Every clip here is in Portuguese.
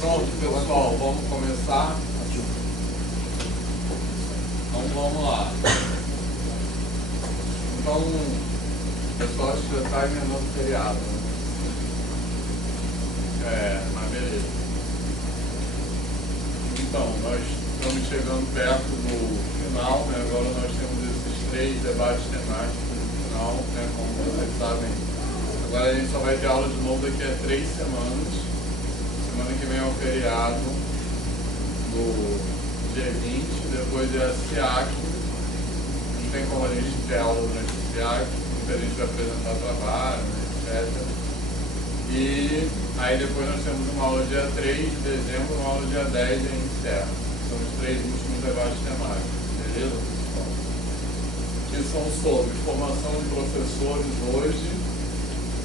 Pronto, pessoal, vamos começar. Então vamos lá. Então, o pessoal acho que já está emendando o feriado, né? Mas beleza. Então, nós estamos chegando perto do final, né? Agora nós temos esses 3 debates temáticos no final, né? Como vocês sabem. Agora a gente só vai ter aula de novo daqui a 3 semanas. Semana que vem é o feriado do dia 20, depois é a SIAC. Não tem como a gente ter aula durante o SIAC, muita gente vai apresentar trabalho, etc. E aí depois nós temos uma aula dia 3 de dezembro, uma aula dia 10 e a gente encerra. São os 3 últimos debates temáticos, beleza, pessoal? Que são sobre formação de professores hoje,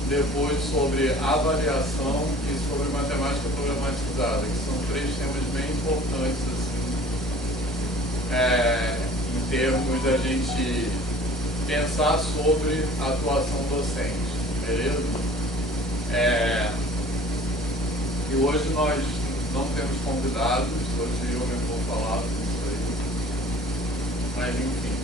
depois sobre avaliação e sobre matemática problematizada, que são 3 temas bem importantes assim, em termos da gente pensar sobre a atuação docente, beleza? E hoje nós não temos convidados, hoje eu mesmo vou falar sobre isso aí, mas enfim.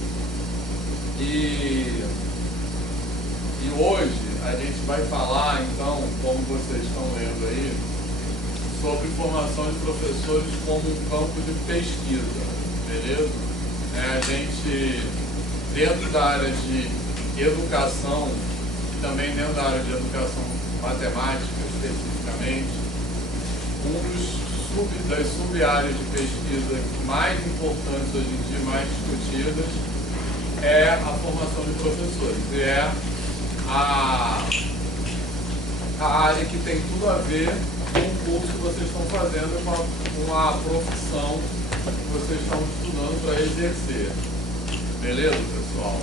E hoje a gente vai falar, então, como vocês estão lendo aí, sobre formação de professores como um campo de pesquisa, beleza? A gente, dentro da área de educação, e também dentro da área de educação matemática, especificamente, das sub-áreas de pesquisa mais importantes hoje em dia, mais discutidas, é a formação de professores. E é a área que tem tudo a ver com o curso que vocês estão fazendo, com a profissão que vocês estão estudando para exercer. Beleza, pessoal?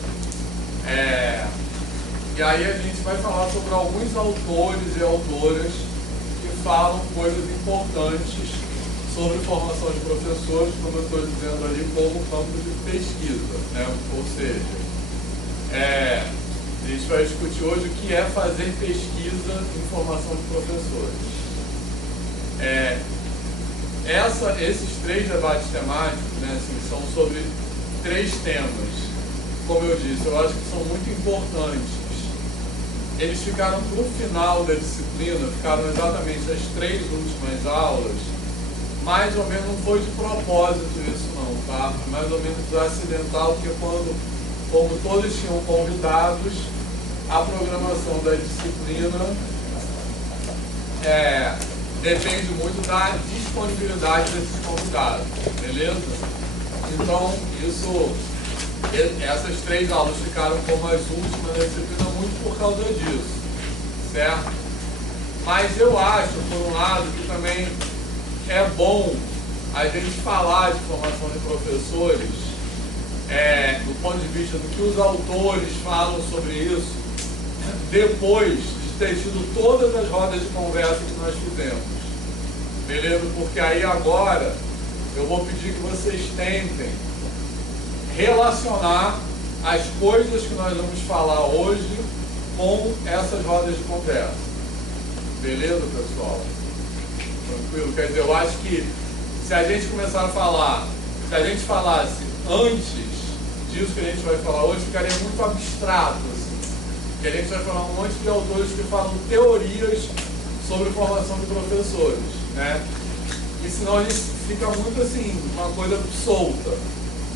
E aí a gente vai falar sobre alguns autores e autoras que falam coisas importantes sobre formação de professores, como eu estou dizendo ali, como campo de pesquisa, né? Ou seja, a gente vai discutir hoje o que é fazer pesquisa em formação de professores. Esses 3 debates temáticos, né, assim, são sobre 3 temas. Como eu disse, eu acho que são muito importantes. Eles ficaram para o final da disciplina, ficaram exatamente as 3 últimas aulas. Mais ou menos, não foi de propósito isso não, tá? Mais ou menos acidental, porque como todos tinham convidados, a programação da disciplina depende muito da disponibilidade desses convidados, beleza? Então, essas 3 aulas ficaram como as últimas da disciplina muito por causa disso, certo? Mas eu acho, por um lado, que também é bom a gente falar de formação de professores do ponto de vista do que os autores falam sobre isso, depois de ter tido todas as rodas de conversa que nós fizemos. Beleza? Porque aí agora eu vou pedir que vocês tentem relacionar as coisas que nós vamos falar hoje com essas rodas de conversa. Beleza, pessoal? Tranquilo? Quer dizer, eu acho que se a gente começar a falar, se a gente falasse antes disso que a gente vai falar hoje, ficaria muito abstrato, assim. Que a gente vai falar um monte de autores que falam teorias sobre formação de professores, né? E senão a gente fica muito assim, uma coisa solta.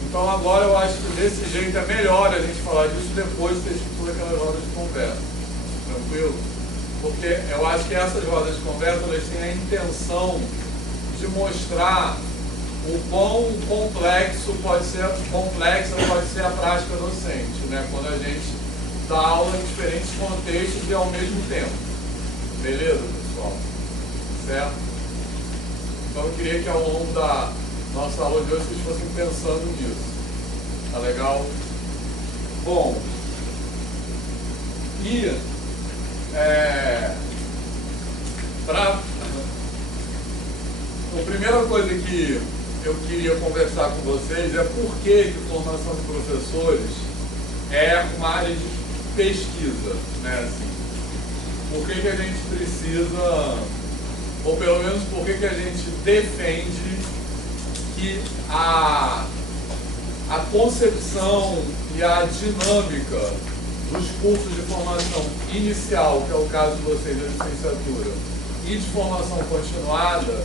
Então agora eu acho que desse jeito é melhor a gente falar disso depois de ter tido todas aquelas rodas de conversa. Tranquilo? Porque eu acho que essas rodas de conversa elas têm a intenção de mostrar o quão complexa pode ser a prática docente, né? Quando a gente dá aula em diferentes contextos e ao mesmo tempo. Beleza, pessoal? Certo? Então eu queria que ao longo da nossa aula de hoje vocês fossem pensando nisso. Tá legal? Bom, e a primeira coisa que eu queria conversar com vocês é por que formação de professores é uma área pesquisa, né? Assim, por que a gente precisa, ou pelo menos por que a gente defende que a concepção e a dinâmica dos cursos de formação inicial, que é o caso de vocês da licenciatura, e de formação continuada,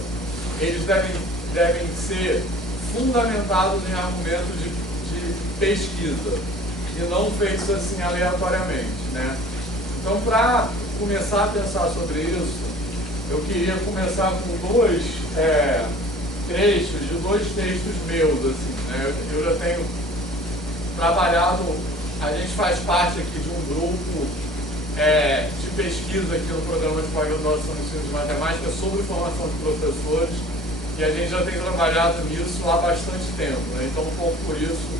eles devem ser fundamentados em argumentos de pesquisa e não feitos assim aleatoriamente, né? Então, para começar a pensar sobre isso, eu queria começar com dois trechos de dois textos meus, assim, né? Eu já tenho trabalhado, a gente faz parte aqui de um grupo de pesquisa aqui no programa de pós-graduação em ensino de matemática sobre formação de professores, e a gente já tem trabalhado nisso há bastante tempo, né? Então, um pouco por isso,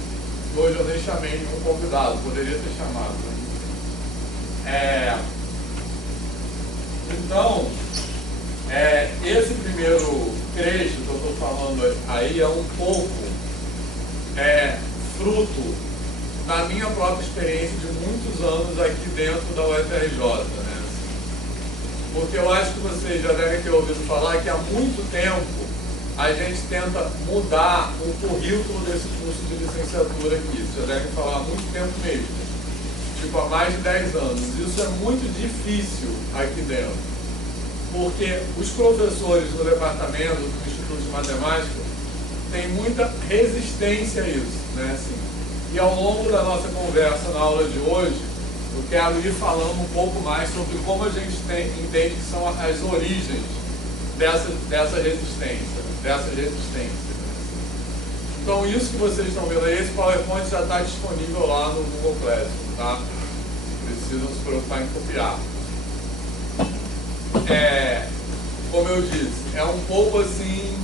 hoje eu nem chamei nenhum convidado, poderia ter chamado, né? Então, esse primeiro trecho que eu estou falando aí é um pouco fruto da minha própria experiência de muitos anos aqui dentro da UFRJ, né? Porque eu acho que vocês já devem ter ouvido falar que há muito tempo a gente tenta mudar o currículo desse curso de licenciatura aqui. Vocês já devem falar há muito tempo mesmo, tipo há mais de 10 anos. Isso é muito difícil aqui dentro, porque os professores do departamento, do Instituto de Matemática, têm muita resistência a isso, né? Assim, e ao longo da nossa conversa na aula de hoje, eu quero ir falando um pouco mais sobre como a gente entende que são as origens dessa resistência. Então, isso que vocês estão vendo aí, esse PowerPoint já está disponível lá no Google Classroom, tá? Precisam se preocupar em copiar. Como eu disse, é um pouco assim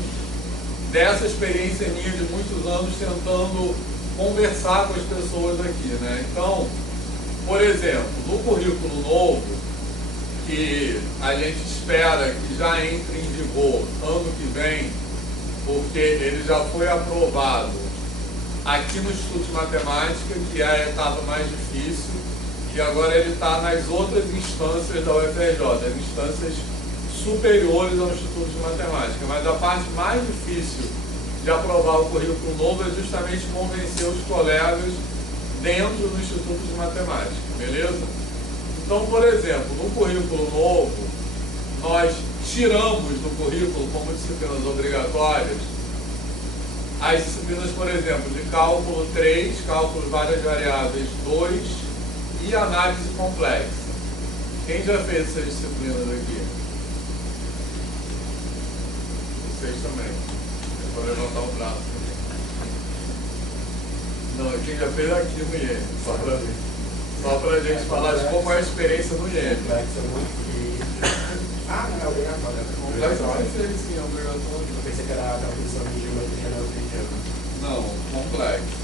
dessa experiência minha de muitos anos tentando conversar com as pessoas aqui, né? Então, por exemplo, no currículo novo, que a gente espera que já entre em vigor ano que vem, porque ele já foi aprovado aqui no Instituto de Matemática, que é a etapa mais difícil, e agora ele está nas outras instâncias da UFRJ, as instâncias superiores ao Instituto de Matemática. Mas a parte mais difícil de aprovar o currículo novo é justamente convencer os colegas dentro do Instituto de Matemática, beleza? Então, por exemplo, no currículo novo, nós tiramos do currículo como disciplinas obrigatórias as disciplinas, por exemplo, de cálculo 3, cálculo de várias variáveis 2 e análise complexa. Quem já fez essas disciplinas aqui? Vocês também. É para levantar o braço. Não, quem já fez aqui no IEM, só para a gente falar de como é a experiência no IEM. Ah, não é obrigatório. Complexo vai ser sim, é obrigatório. Eu pensei que era a definição de geometria euclidiana. Não, complexo.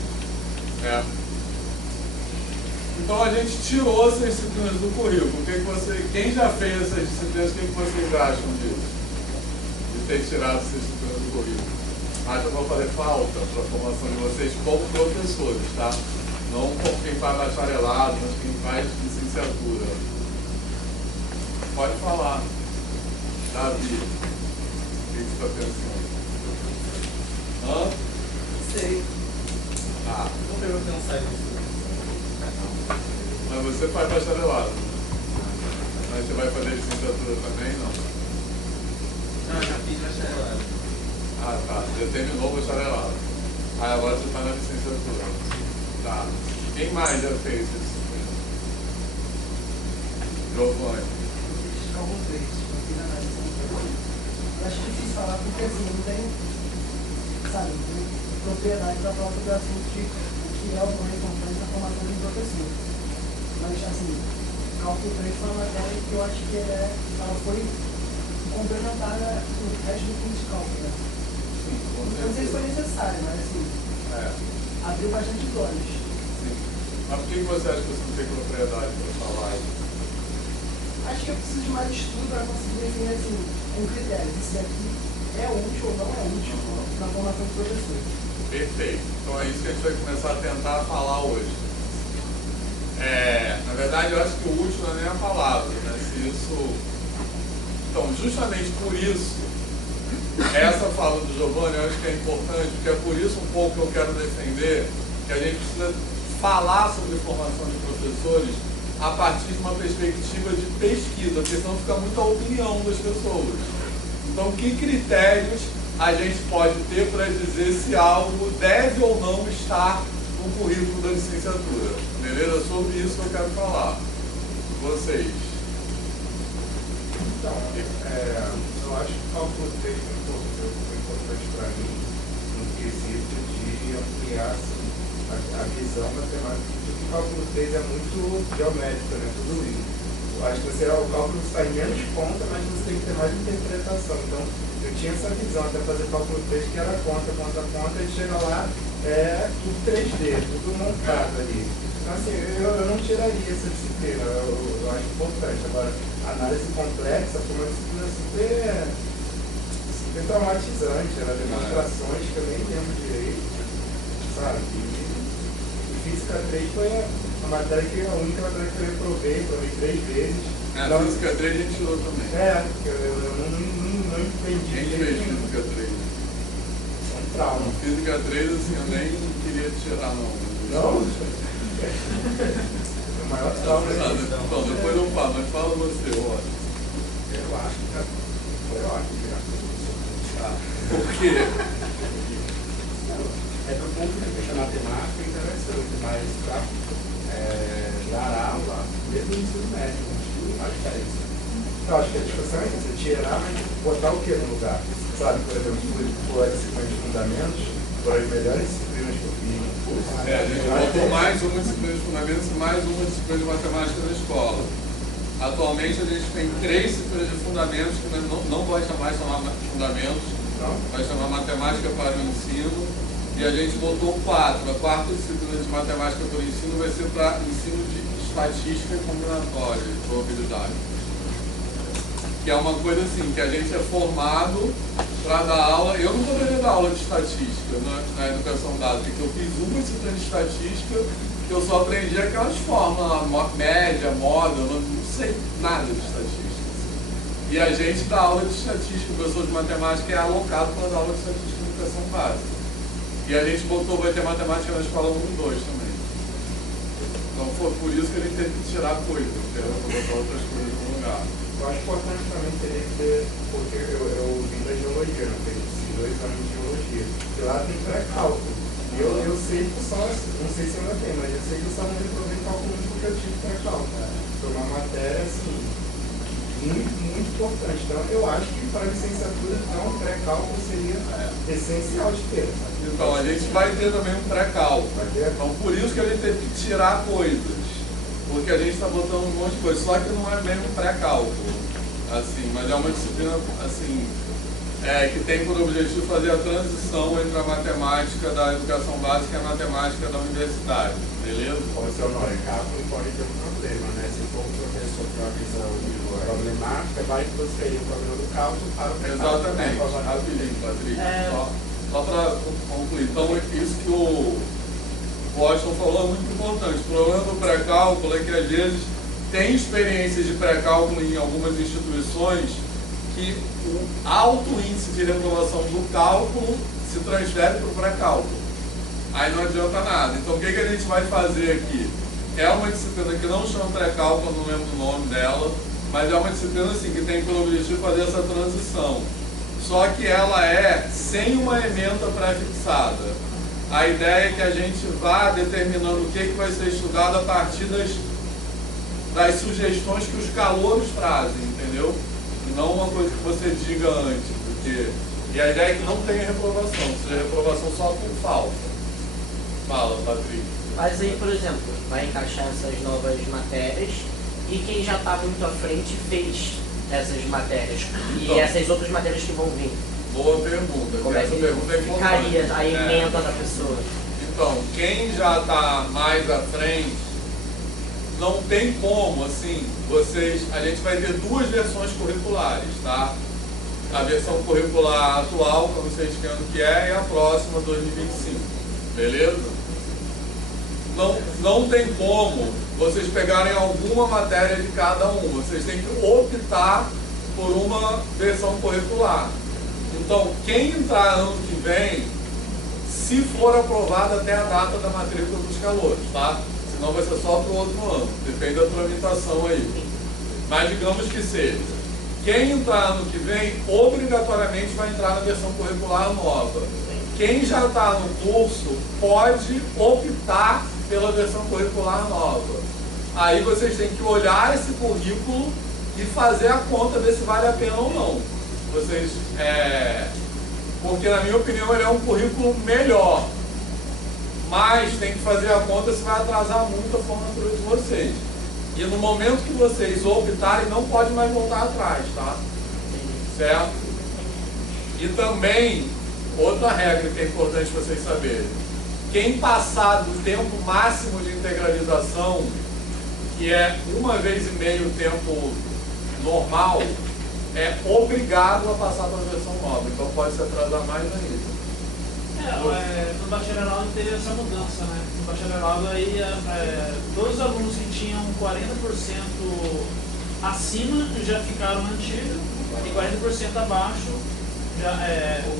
Então a gente tirou essas disciplinas do currículo. Quem já fez essas disciplinas, o que vocês acham disso? De ter tirado essas disciplinas do currículo? Acho que vão fazer falta para a formação de vocês como professores, tá? Não como quem faz bacharelado, mas quem faz licenciatura. Pode falar. Davi, o que você está pensando? Hã? Sei. Ah. Não deu pra pensar nisso. Mas você faz bacharelado. Mas você vai fazer licenciatura também, não? Não, eu já fiz bacharelado. Ah, tá. Já terminou o bacharelado. Ah, agora você está na licenciatura. Tá. Quem mais já fez isso? Giovanni. Alguns vezes, eu fiz análise. Eu acho difícil falar porque assim, não tem, sabe, propriedade para falar sobre o assunto de o que é o mais importante na formação de um professor. Mas assim, cálculo 3 foi uma matéria que eu acho que ela foi complementada no resto do curso de cálculo, né? Sim, Não sei se foi necessário, mas assim, abriu bastante os olhos. Sim. Mas por que você acha que você não tem propriedade para falar isso? Acho que eu preciso de mais estudo para conseguir definir assim, um critério. Isso daqui é útil ou não é útil na formação do professor. Perfeito. Então é isso que a gente vai começar a tentar falar hoje. Na verdade, eu acho que o útil não é nem a palavra, né? Se isso... Então, justamente por isso, essa fala do Giovanni eu acho que é importante, porque é por isso um pouco que eu quero defender que a gente precisa falar sobre formação de professores a partir de uma perspectiva de pesquisa, porque senão fica muito a opinião das pessoas. Então, que critérios a gente pode ter para dizer se algo deve ou não estar no currículo da licenciatura? Beleza? Sobre isso que eu quero falar. Vocês. Então, eu acho que o cálculo 3 foi importante para mim no quesito de ampliar assim, a visão matemática, porque o cálculo 3 é muito geométrico, né? Tudo isso. Eu acho que o cálculo sai menos conta, mas você tem que ter mais interpretação. Então, eu tinha essa visão até fazer cálculo 3, que era conta, e chega lá, tudo 3D, tudo montado ali. Então, assim, eu não tiraria essa disciplina, eu acho importante. Agora, análise complexa foi uma disciplina super traumatizante, era demonstrações que eu nem lembro direito, sabe? E física 3 foi a matéria a única matéria que eu reprovei 3 vezes. A física 3 a gente tirou também. Eu não entendi. A gente fez física 3. É um trauma. Física 3, assim, eu nem queria tirar, não. Não? É o maior trauma. Então, depois eu falo, mas fala você, olha. Eu acho que foi ótimo. Por quê? Do ponto de vista matemático é interessante, mas para dar aula, mesmo no ensino médio, não faz diferença. Eu acho que a discussão é você tirar, mas botar o que no lugar? Sabe, por exemplo, por a disciplina de fundamentos, foram as melhores disciplinas que eu fiz no curso. A gente botou mais uma disciplina de fundamentos e mais uma disciplina de matemática na escola. Atualmente a gente tem 3 disciplinas de fundamentos que não vai mais chamar fundamentos, vai chamar matemática para o ensino, e a gente botou 4. A 4ª disciplina de matemática para o ensino vai ser para ensino de estatística combinatória, de probabilidade. Que é uma coisa assim, que a gente é formado para dar aula. Eu não poderia dar aula de estatística na educação básica, porque eu fiz uma disciplina de estatística que eu só aprendi aquelas fórmulas, média, moda, eu não sei nada de estatística. E a gente dá aula de estatística, o professor de matemática é alocado para dar aula de estatística na educação básica. E a gente vai ter matemática na escola 1 e 2 também. Então foi por isso que a gente teve que tirar coisas, para botar outras coisas no lugar. Eu acho importante também ter, porque eu vim da geologia, não fiz 2 anos de geologia, e lá tem pré-cálculo. E eu sei que só, não sei se ainda tem, mas eu sei que eu só não reprovei cálculo porque eu tive pré-cálculo. Foi uma matéria, assim, muito importante. Então, eu acho que para a licenciatura, então, pré-cálculo seria essencial de ter. Sabe? Então, a gente vai ter também um pré-cálculo. Então, por isso que a gente teve que tirar coisas. Porque a gente está botando um monte de coisa. Só que não é mesmo pré-cálculo, assim, mas é uma disciplina, assim, que tem por objetivo fazer a transição entre a matemática da educação básica e a matemática da universidade. Beleza? Como seu nome, cálculo pode ter um problema, né? Se for um professor para a visão problemática, vai transferir o problema do cálculo para o pré-cálculo. Exatamente. Rapidinho, Patrícia. Só para concluir. Então, isso que o Washington falou é muito importante. O problema do pré-cálculo é que, às vezes, tem experiências de pré-cálculo em algumas instituições que o alto índice de reprovação do cálculo se transfere para o pré-cálculo. Aí não adianta nada. Então, o que a gente vai fazer aqui? É uma disciplina que não chama pré-cálculo, eu não lembro o nome dela, mas é uma disciplina assim, que tem por objetivo fazer essa transição. Só que ela é sem uma ementa pré-fixada. A ideia é que a gente vá determinando o que vai ser estudado a partir das sugestões que os calouros trazem, entendeu? E não uma coisa que você diga antes, porque... E a ideia é que não tenha reprovação, seja reprovação só por falta. Fala, Patrícia. Mas aí, por exemplo, vai encaixar essas novas matérias e quem já está muito à frente fez essas matérias. Então, e essas outras matérias que vão vir. Boa pergunta. Como é essa que pergunta é importante. ficaria a emenda da pessoa? Então, quem já está mais à frente, não tem como, assim, a gente vai ter 2 versões curriculares, tá? A versão curricular atual, que eu não sei de que ano que é, e a próxima, 2025. Beleza? não tem como vocês pegarem alguma matéria de cada um. Vocês têm que optar por uma versão curricular. Então, quem entrar ano que vem, se for aprovado até a data da matrícula dos calouros, tá? Senão vai ser só para o outro ano. Depende da tramitação aí. Mas digamos que seja. Quem entrar ano que vem, obrigatoriamente vai entrar na versão curricular nova. Quem já está no curso pode optar pela versão curricular nova. Aí vocês têm que olhar esse currículo e fazer a conta ver se vale a pena ou não. Vocês, porque na minha opinião ele é um currículo melhor. Mas tem que fazer a conta se vai atrasar muito a formatura de vocês. E no momento que vocês optarem, não pode mais voltar atrás, tá? Certo? E também, outra regra que é importante vocês saberem. Quem passar do tempo máximo de integralização, que é 1,5 vezes o tempo normal, é obrigado a passar para a versão nova. Então pode se atrasar mais ainda. No bacharelado teve essa mudança, né? No bacharelado aí, todos os alunos que tinham 40% acima já ficaram no antigo e 40% abaixo já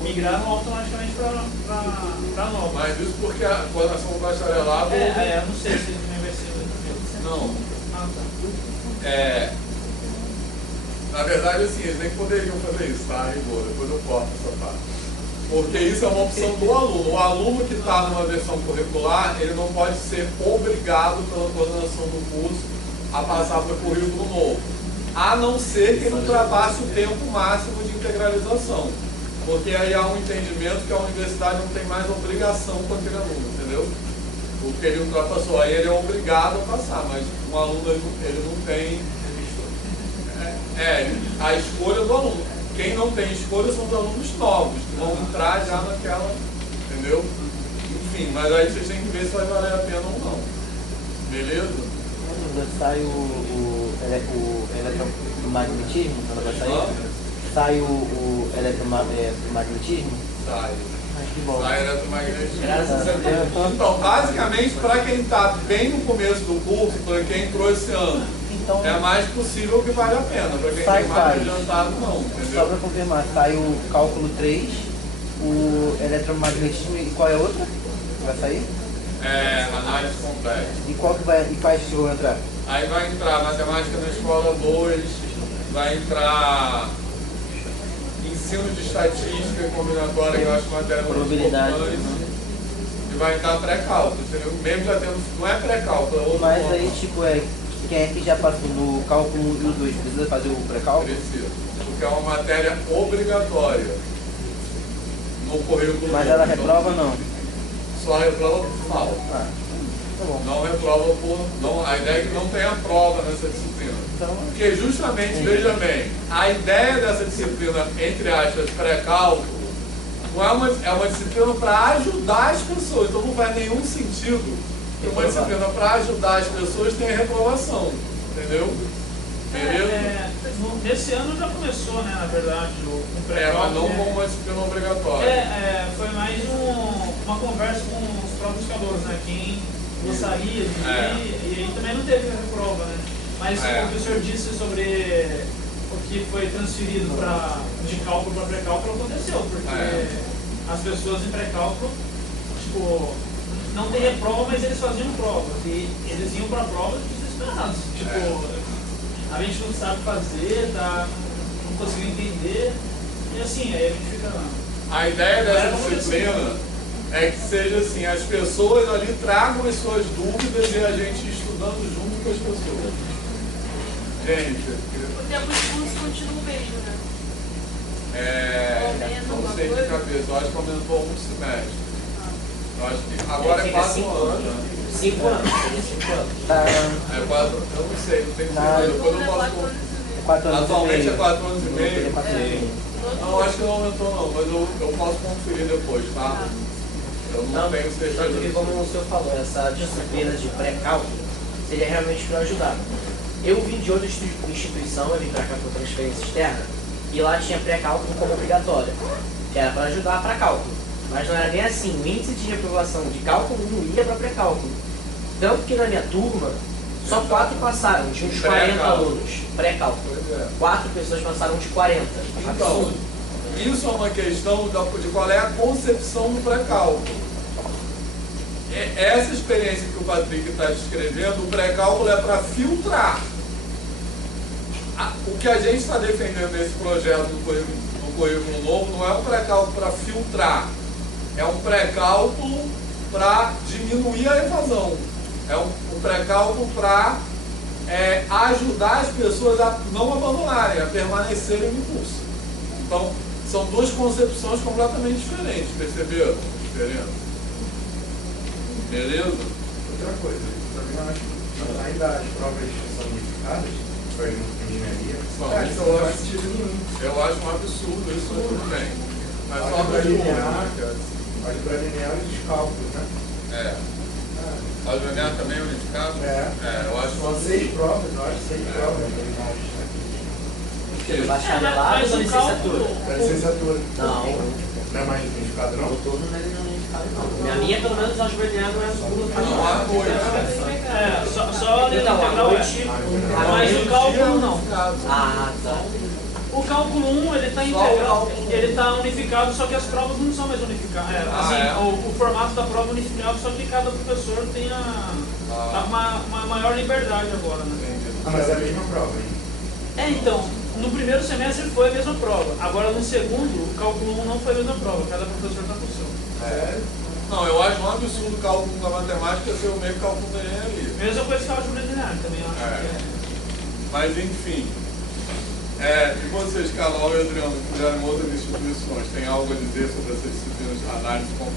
migraram automaticamente para nova. Mas isso porque a formação do bacharelado... eu não sei se também vai ser... Não. Ah, tá. Na verdade, assim, eles nem poderiam fazer isso, tá? Rigor, depois eu corto essa parte. Porque isso é uma opção do aluno. O aluno que está numa versão curricular, ele não pode ser obrigado pela coordenação do curso a passar para o currículo novo. A não ser que ele ultrapasse o tempo máximo de integralização. Porque aí há um entendimento que a universidade não tem mais obrigação com aquele aluno, entendeu? Porque ele ultrapassou, aí ele é obrigado a passar, mas um aluno ele não tem a escolha do aluno. Quem não tem escolha são os alunos novos, que vão entrar já naquela, entendeu? Enfim, mas aí vocês têm que ver se vai valer a pena ou não. Beleza? Sai o eletromagnetismo quando vai sair? Sai o eletromagnetismo? Sai. Que bom. Sai eletromagnetismo. Graças a Deus. Então, basicamente, para quem está bem no começo do curso, para quem entrou esse ano, então, é mais possível que vale a pena. Para quem tem mais adiantado, não. Entendeu? Só para confirmar, sai o cálculo 3, o eletromagnetismo e qual é a outra? Vai sair? Análise complexa. E quais que vão entrar? Aí vai entrar matemática na escola 2, vai entrar ensino de estatística combinatória, que eu acho matéria muito probabilidade, importante, e vai entrar pré-cálculo, entendeu? Mesmo já tendo, não é pré-cálculo, é outro Mas nome. aí, tipo, quem é que já passou no cálculo 1 e o 2, precisa fazer o pré-cálculo? Precisa, porque é uma matéria obrigatória no currículo. Mas ela reprova ou não? Só reprova por falta. Tá bom. Não reprova por... Não, a ideia é que não tenha prova nessa disciplina. Então, Porque justamente, veja bem, a ideia dessa disciplina, entre aspas, pré-cálculo, não é uma disciplina para ajudar as pessoas. Então não faz nenhum sentido que uma disciplina para ajudar as pessoas tenha reprovação. Entendeu? Beleza? Nesse ano já começou, né, na verdade, o Mas pré-cálculo. não como uma disciplina obrigatória. Foi mais uma conversa com os próprios calouros, né? Quem gostaria de ir, e aí também não teve a prova, né? Mas o que o senhor disse sobre o que foi transferido de cálculo para pré-cálculo aconteceu, porque as pessoas em pré-cálculo, tipo, não tem reprova, mas eles faziam provas, e eles iam para provas desesperados. Tipo, a gente não sabe fazer, não conseguiu entender, e assim, aí a gente fica lá. A ideia dessa disciplina é que seja assim, as pessoas ali tragam as suas dúvidas e a gente estudando junto com as pessoas. Gente, O tempo de curso continua o mesmo, né? não sei de cabeça, eu acho que aumentou um semestre. Eu acho que agora é 4 anos, né? 5 anos, seria 5 anos. É 4, eu não sei, não tenho certeza. Depois eu posso. 4 anos Atualmente e meio. é 4 anos e meio. 4 anos e meio. Não, acho que não aumentou não, mas eu posso conferir depois, tá? Eu não tenho certeza. Tanto que, como o senhor falou, essa disciplina de pré-cálculo seria realmente para ajudar. Eu vim de outra instituição, eu vim para cá por transferência externa, e lá tinha pré-cálculo como obrigatório, que era para ajudar para cálculo. Mas não era nem assim, o índice de reprovação de cálculo não ia para pré-cálculo. Tanto que na minha turma, só 4 passaram, tinha uns 40 alunos, pré-cálculo. Pois é. 4 pessoas passaram de 40. Então, Absurdo. isso é uma questão de qual é a concepção do pré-cálculo. Essa experiência que o Patrick está descrevendo, o pré-cálculo é para filtrar. O que a gente está defendendo nesse projeto do currículo novo não é um pré-cálculo para filtrar, é um pré-cálculo para diminuir a evasão, é um pré-cálculo para ajudar as pessoas a não abandonarem, a permanecerem no curso. Então, são duas concepções completamente diferentes, perceberam a diferença? Beleza? Outra coisa, também eu acho que ainda as provas são unificadas, para engenharia, São, cara, isso isso não faz sentido nenhum. Eu acho um absurdo isso tudo bem. Mas só Álgebra para linear, linear. álgebra linear e os cálculos, né? É. Álgebra linear também é unificado? Eu acho São 6 provas, eu acho 6 provas lineares, né? Bacharelado ou licenciatura? Para licenciatura. Não. Não é mais unificado, não? Doutor não é unificado, não. A minha, pelo menos, álgebra linear não é a segunda. Não, há dois. Só a Então, integral é. Mas o cálculo não. Ah, tá. O cálculo 1 ele está integrado, ele está unificado, só que as provas não são mais unificadas. O formato da prova é unificado, só que cada professor tem uma maior liberdade agora, né? Mas é a mesma prova, hein? Então, no primeiro semestre foi a mesma prova. Agora no segundo, o cálculo 1 não foi a mesma prova, cada professor está com o seu. Sério? Não, eu acho um absurdo o cálculo da matemática ser o mesmo cálculo da engenharia. Mesma coisa que a álgebra linear, também eu acho que é. Mas enfim. E vocês, Carol e Adriano, que fizeram em outras instituições, tem algo a dizer sobre essas disciplinas de análise? Não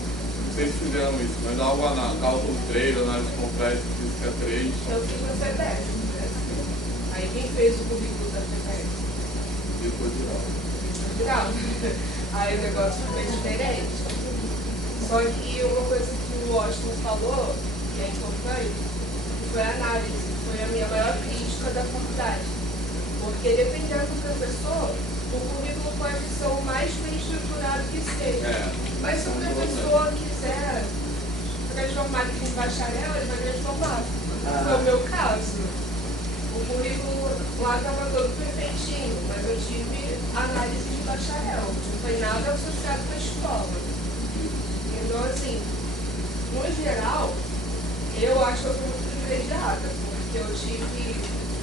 sei se fizeram isso, mas algo cálculo 3, análise complexa, física 3. Eu fiz na FETEC, né? Aí quem fez o currículo da FETEC? Depois de aula. Legal. Aí o negócio foi diferente. Só que uma coisa que o Washington falou, que é importante, foi a análise. Foi a minha maior crítica da faculdade. Porque dependendo do professor, o currículo pode ser o mais bem estruturado que seja. Mas se o professor quiser transformar aqui em bacharel, ele vai transformar. Foi o meu caso. O currículo lá estava todo perfeitinho, mas eu tive análise de bacharel. Não foi nada associado com a escola. Então, assim, no geral, eu acho que eu fui muito privilegiada, porque eu tive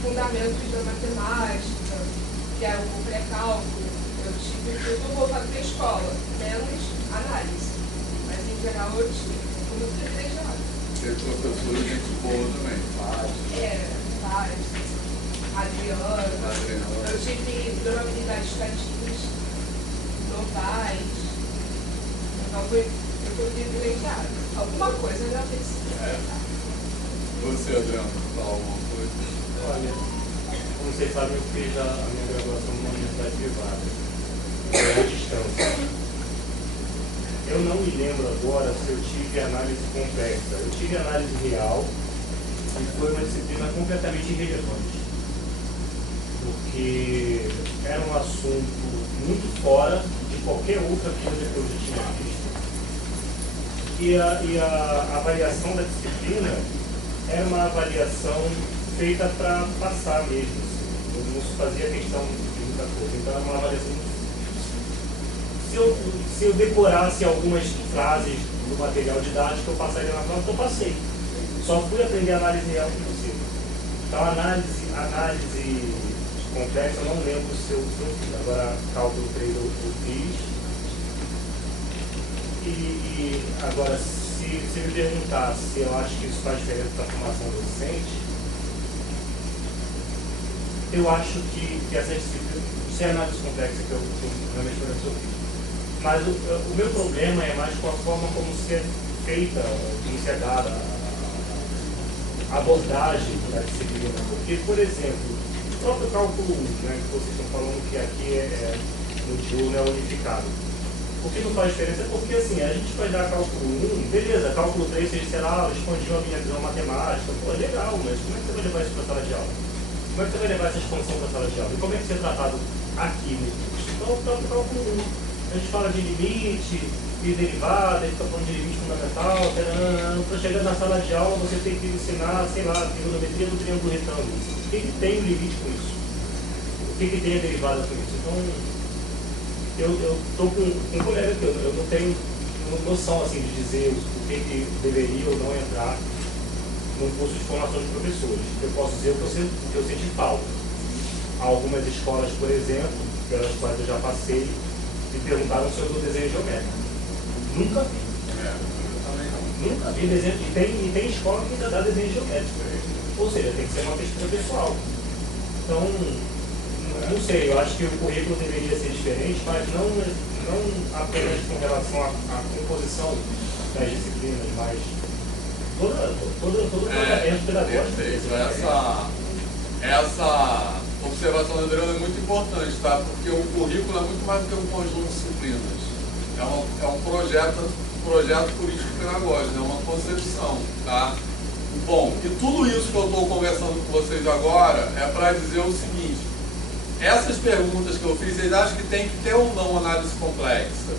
fundamentos da matemática, que é o pré-cálculo, eu tive tudo voltado para a escola, menos análise. Mas, em geral, eu tive. Fui muito privilegiada. Teve professores de gente boa também. Vários. Adriano. Eu tive durabilidade estatística, Novaes. Então, eu fui privilegiada. Alguma coisa eu já fiz. Você, Adriano, fala alguma coisa? Olha, como vocês sabem, eu fiz a minha graduação numa universidade privada, à distância. Eu não me lembro agora se eu tive análise complexa. Eu tive análise real e foi uma disciplina completamente irrelevante, porque era um assunto muito fora de qualquer outra coisa que eu já tinha visto. E a avaliação da disciplina era uma avaliação feita para passar mesmo, assim. Não se fazia questão de muita coisa, então era uma avaliação. Se eu decorasse algumas frases do material didático, eu passaria na prova, então eu passei. Só fui aprender análise real que possível. Então análise complexa, eu não lembro se eu fiz. Agora cálculo 3 eu fiz. E agora, se me perguntar se eu acho que isso faz diferença para a formação docente, eu acho que essa disciplina, sem análise complexa que eu realmente eu fiz. Mas o meu problema é mais com a forma como se é feita, como se é dada a abordagem da disciplina. Porque, por exemplo, o próprio cálculo 1, né, que vocês estão falando que aqui no diurno é unificado. O que não faz diferença é porque, assim, a gente vai dar cálculo 1, beleza, cálculo 3, vocês disseram, expandiu a minha visão matemática, pô, legal, mas como é que você vai levar isso para a sala de aula? Como é que você vai levar essa expansão para a sala de aula? E como é que isso é tratado aqui no curso? Então, o próprio cálculo 1. A gente fala de limite, fiz derivada, ele está falando de limite fundamental, para chegar na sala de aula você tem que ensinar, sei lá, trigonometria do triângulo retângulo. O que tem o limite com isso? O que tem a derivada com isso? Então, eu estou com um colega aqui, eu não tenho noção assim, de dizer o que deveria ou não entrar no curso de formação de professores. Eu posso dizer o que eu senti falta. Algumas escolas, por exemplo, pelas quais eu já passei, me perguntaram se eu dou desenho geométrico. Nunca vi. Nunca vi desenho. E tem escola que ainda dá desenho geométrico. Ou seja, tem que ser uma pesquisa pessoal. Então, não sei, eu acho que o currículo deveria ser diferente, mas não apenas com relação à composição das disciplinas, mas todo o tratamento pedagógico. Perfeito. Essa observação da Adriana é muito importante, tá? Porque o currículo é muito mais do que um conjunto de disciplinas. É um projeto político-pedagógico, é uma concepção, tá? Bom, e tudo isso que eu estou conversando com vocês agora é para dizer o seguinte: essas perguntas que eu fiz, vocês acham que tem que ter ou não análise complexa?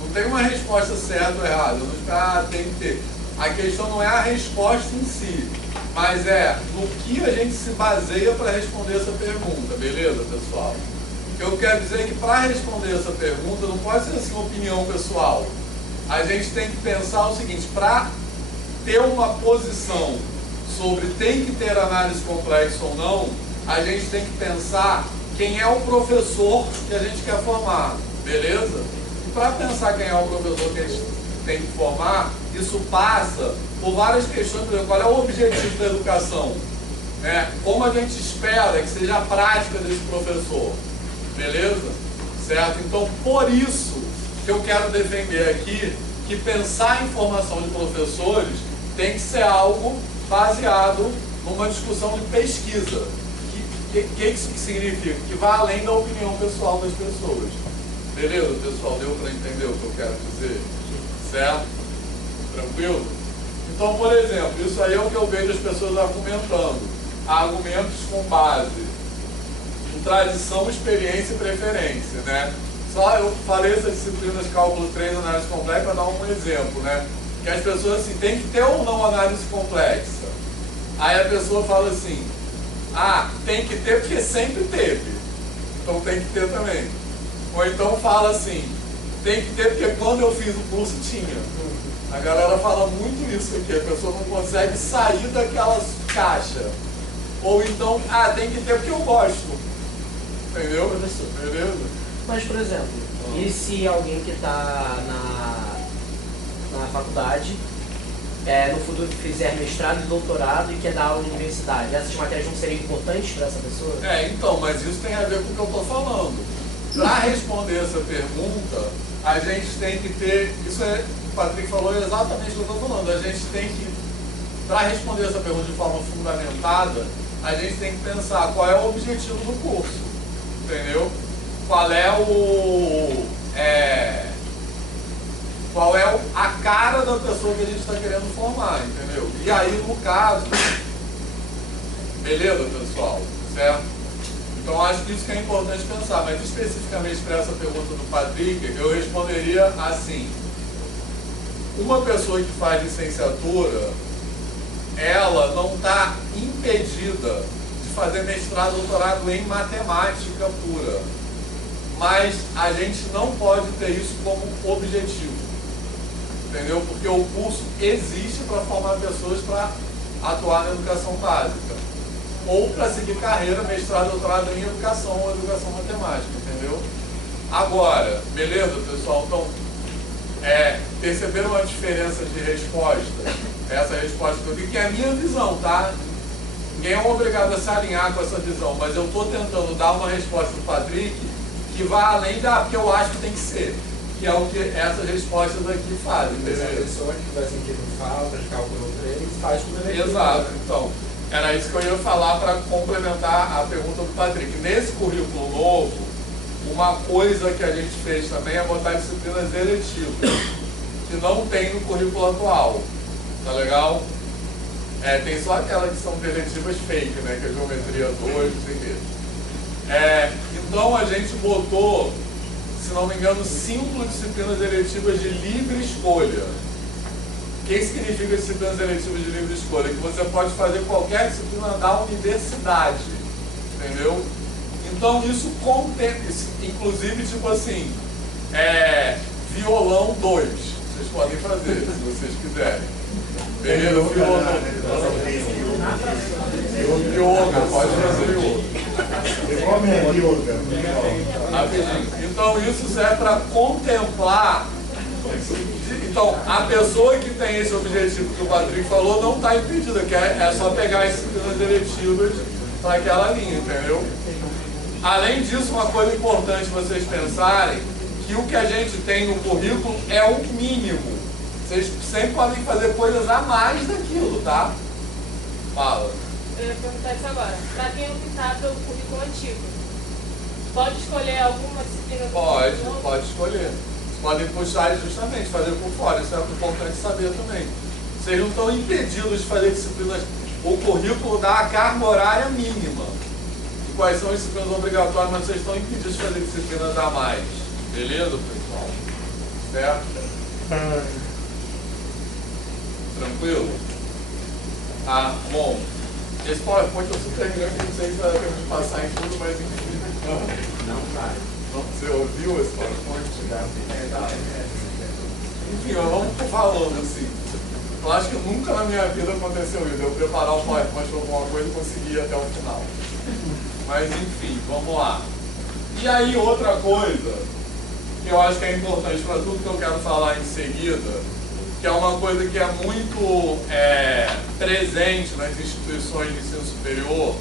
Não tem uma resposta certa ou errada, eu não espero, tem que ter. A questão não é a resposta em si, mas é no que a gente se baseia para responder essa pergunta, beleza, pessoal? Eu quero dizer que para responder essa pergunta não pode ser assim uma opinião pessoal. A gente tem que pensar o seguinte: para ter uma posição sobre tem que ter análise complexa ou não, a gente tem que pensar quem é o professor que a gente quer formar, beleza? E para pensar quem é o professor que a gente tem que formar, isso passa por várias questões. Por exemplo, qual é o objetivo da educação? Né? Como a gente espera que seja a prática desse professor, beleza? Certo? Então, por isso que eu quero defender aqui que pensar em formação de professores tem que ser algo baseado numa discussão de pesquisa. O que isso significa? Que vai além da opinião pessoal das pessoas. Beleza, pessoal? Deu para entender o que eu quero dizer? Certo? Tranquilo? Então, por exemplo, isso aí é o que eu vejo as pessoas argumentando. Argumentos com base em tradição, experiência e preferência, né? Só eu falei essas disciplinas cálculo 3, análise complexa, para dar um exemplo, né? Que as pessoas assim, tem que ter ou não análise complexa. Aí a pessoa fala assim: ah, tem que ter porque sempre teve, então tem que ter também. Ou então fala assim: tem que ter porque quando eu fiz o curso tinha. A galera fala muito isso aqui, a pessoa não consegue sair daquela caixa. Ou então, ah, tem que ter porque eu gosto. Entendeu? Professor. Beleza? Mas, por exemplo, e se alguém que está na faculdade, no futuro fizer mestrado e doutorado e quer dar aula na universidade, essas matérias não seriam importantes para essa pessoa? Então, mas isso tem a ver com o que eu estou falando. Para responder essa pergunta, a gente tem que ter, o Patrick falou exatamente o que eu estou falando, a gente tem que, para responder essa pergunta de forma fundamentada, a gente tem que pensar qual é o objetivo do curso, entendeu? Qual é a cara da pessoa que a gente está querendo formar, entendeu? E aí, no caso, beleza, pessoal? Certo? Então, acho que isso que é importante pensar, mas especificamente para essa pergunta do Patrick, eu responderia assim: uma pessoa que faz licenciatura, ela não está impedida de fazer mestrado, doutorado em matemática pura, mas a gente não pode ter isso como objetivo, entendeu? Porque o curso existe para formar pessoas para atuar na educação básica, ou para seguir carreira, mestrado, doutorado em educação ou educação matemática, entendeu? Agora, beleza, pessoal? Então, perceberam a diferença de resposta? Essa resposta que eu dei, que é a minha visão, tá? Ninguém é obrigado a se alinhar com essa visão, mas eu estou tentando dar uma resposta para o Patrick que vai além da que eu acho que tem que ser, que é o que essas respostas aqui fazem. Essa pessoa que vai sentindo falta de cálculo 3 faz com o Exato. Então, era isso que eu ia falar para complementar a pergunta do Patrick. Nesse currículo novo, uma coisa que a gente fez também é botar disciplinas eletivas, que não tem no currículo atual. Tá legal? Tem só aquelas que são eletivas fake, né? Que é geometria 2, não sei o quê. Então a gente botou se não me engano, 5 disciplinas eletivas de livre escolha. O que significa disciplinas eletivas de livre escolha? Que você pode fazer qualquer disciplina da universidade, entendeu? Então isso contempla, inclusive tipo assim, violão 2, vocês podem fazer, se vocês quiserem. Beleza? Violão. Yoga, pode fazer yoga. Rapidinho. Então isso serve para contemplar. Então, a pessoa que tem esse objetivo que o Patrick falou não está impedida, que é só pegar as disciplinas eletivas para aquela linha, entendeu? Além disso, uma coisa importante vocês pensarem, que o que a gente tem no currículo é o mínimo. Vocês sempre podem fazer coisas a mais daquilo, tá? Fala. Eu ia perguntar isso agora. Para quem optar pelo currículo antigo, pode escolher alguma disciplina? Pode escolher. Vocês podem puxar justamente, fazer por fora. Isso é importante saber também. Vocês não estão impedidos de fazer disciplinas. O currículo dá a carga horária mínima. E quais são as disciplinas obrigatórias, mas vocês estão impedidos de fazer disciplinas a mais. Beleza, pessoal? Certo? Tranquilo? Ah, bom. Esse PowerPoint eu super grande, não sei se vai dar tempo de passar em tudo, mas enfim. Não vai. Você ouviu esse PowerPoint? Enfim, vamos falando assim. Eu acho que nunca na minha vida aconteceu isso. Eu preparar um PowerPoint para alguma coisa e conseguir ir até o final. Mas enfim, vamos lá. E aí outra coisa que eu acho que é importante para tudo que eu quero falar em seguida, que é uma coisa que é muito presente nas instituições de ensino superior,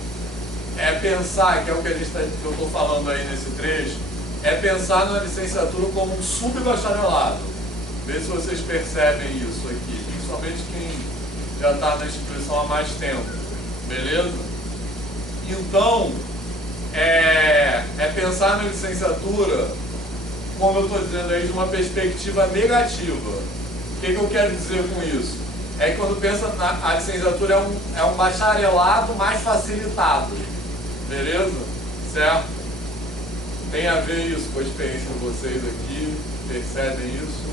é pensar, que é o que, que eu estou falando aí nesse trecho, é pensar na licenciatura como um subbacharelado. Vê se vocês percebem isso aqui, principalmente quem já está na instituição há mais tempo, beleza? Então, é pensar na licenciatura, como eu estou dizendo aí, de uma perspectiva negativa. O que eu quero dizer com isso? É que quando pensa a licenciatura é um bacharelado mais facilitado, beleza? Certo? Tem a ver isso com a experiência de vocês aqui? Percebem isso?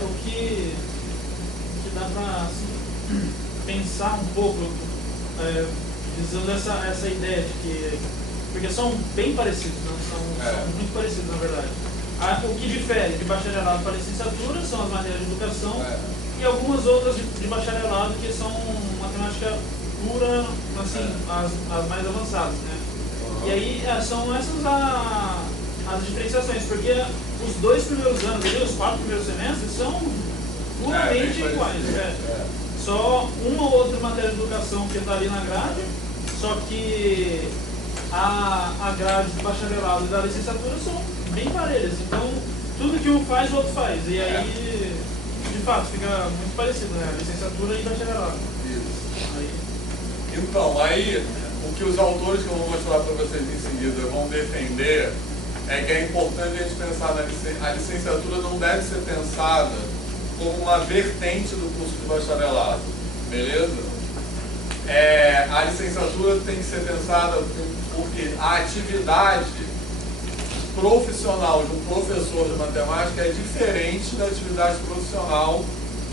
O que dá para assim, pensar um pouco, visando essa ideia de que, porque são bem parecidos, não? São muito parecidos na verdade. O que difere de bacharelado para licenciatura são as matérias de educação e algumas outras de bacharelado que são matemática pura, assim, as mais avançadas, né? E aí são essas as diferenciações, porque os 2 primeiros anos, os 4 primeiros semestres são puramente iguais. Só uma ou outra matéria de educação que está ali na grade, só que a grade do bacharelado e da licenciatura são bem parelhas, então tudo que um faz, o outro faz, e aí de fato fica muito parecido, né? Licenciatura e bacharelado. Isso. Então, aí o que os autores que eu vou mostrar para vocês em seguida vão defender é que é importante a gente pensar a licenciatura não deve ser pensada como uma vertente do curso de bacharelado, beleza? A licenciatura tem que ser pensada porque a atividade profissional de um professor de matemática é diferente da atividade profissional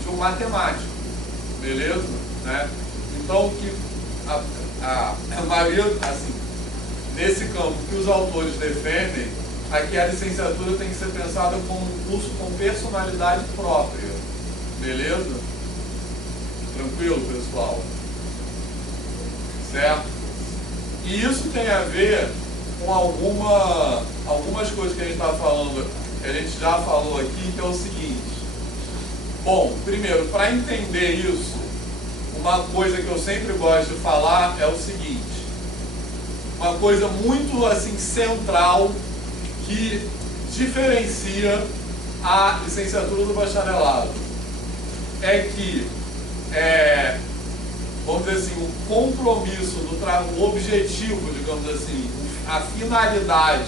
de um matemático, beleza? Né? Então, que a maioria, assim, nesse campo que os autores defendem, aqui a licenciatura tem que ser pensada como um curso com personalidade própria, beleza? Tranquilo, pessoal? Certo? E isso tem a ver com algumas coisas que a gente está falando, que a gente já falou aqui, que é o seguinte. Bom, primeiro, para entender isso, uma coisa que eu sempre gosto de falar é o seguinte. Uma coisa muito assim central que diferencia a licenciatura do bacharelado é que vamos dizer assim, o compromisso, o objetivo, digamos assim, a finalidade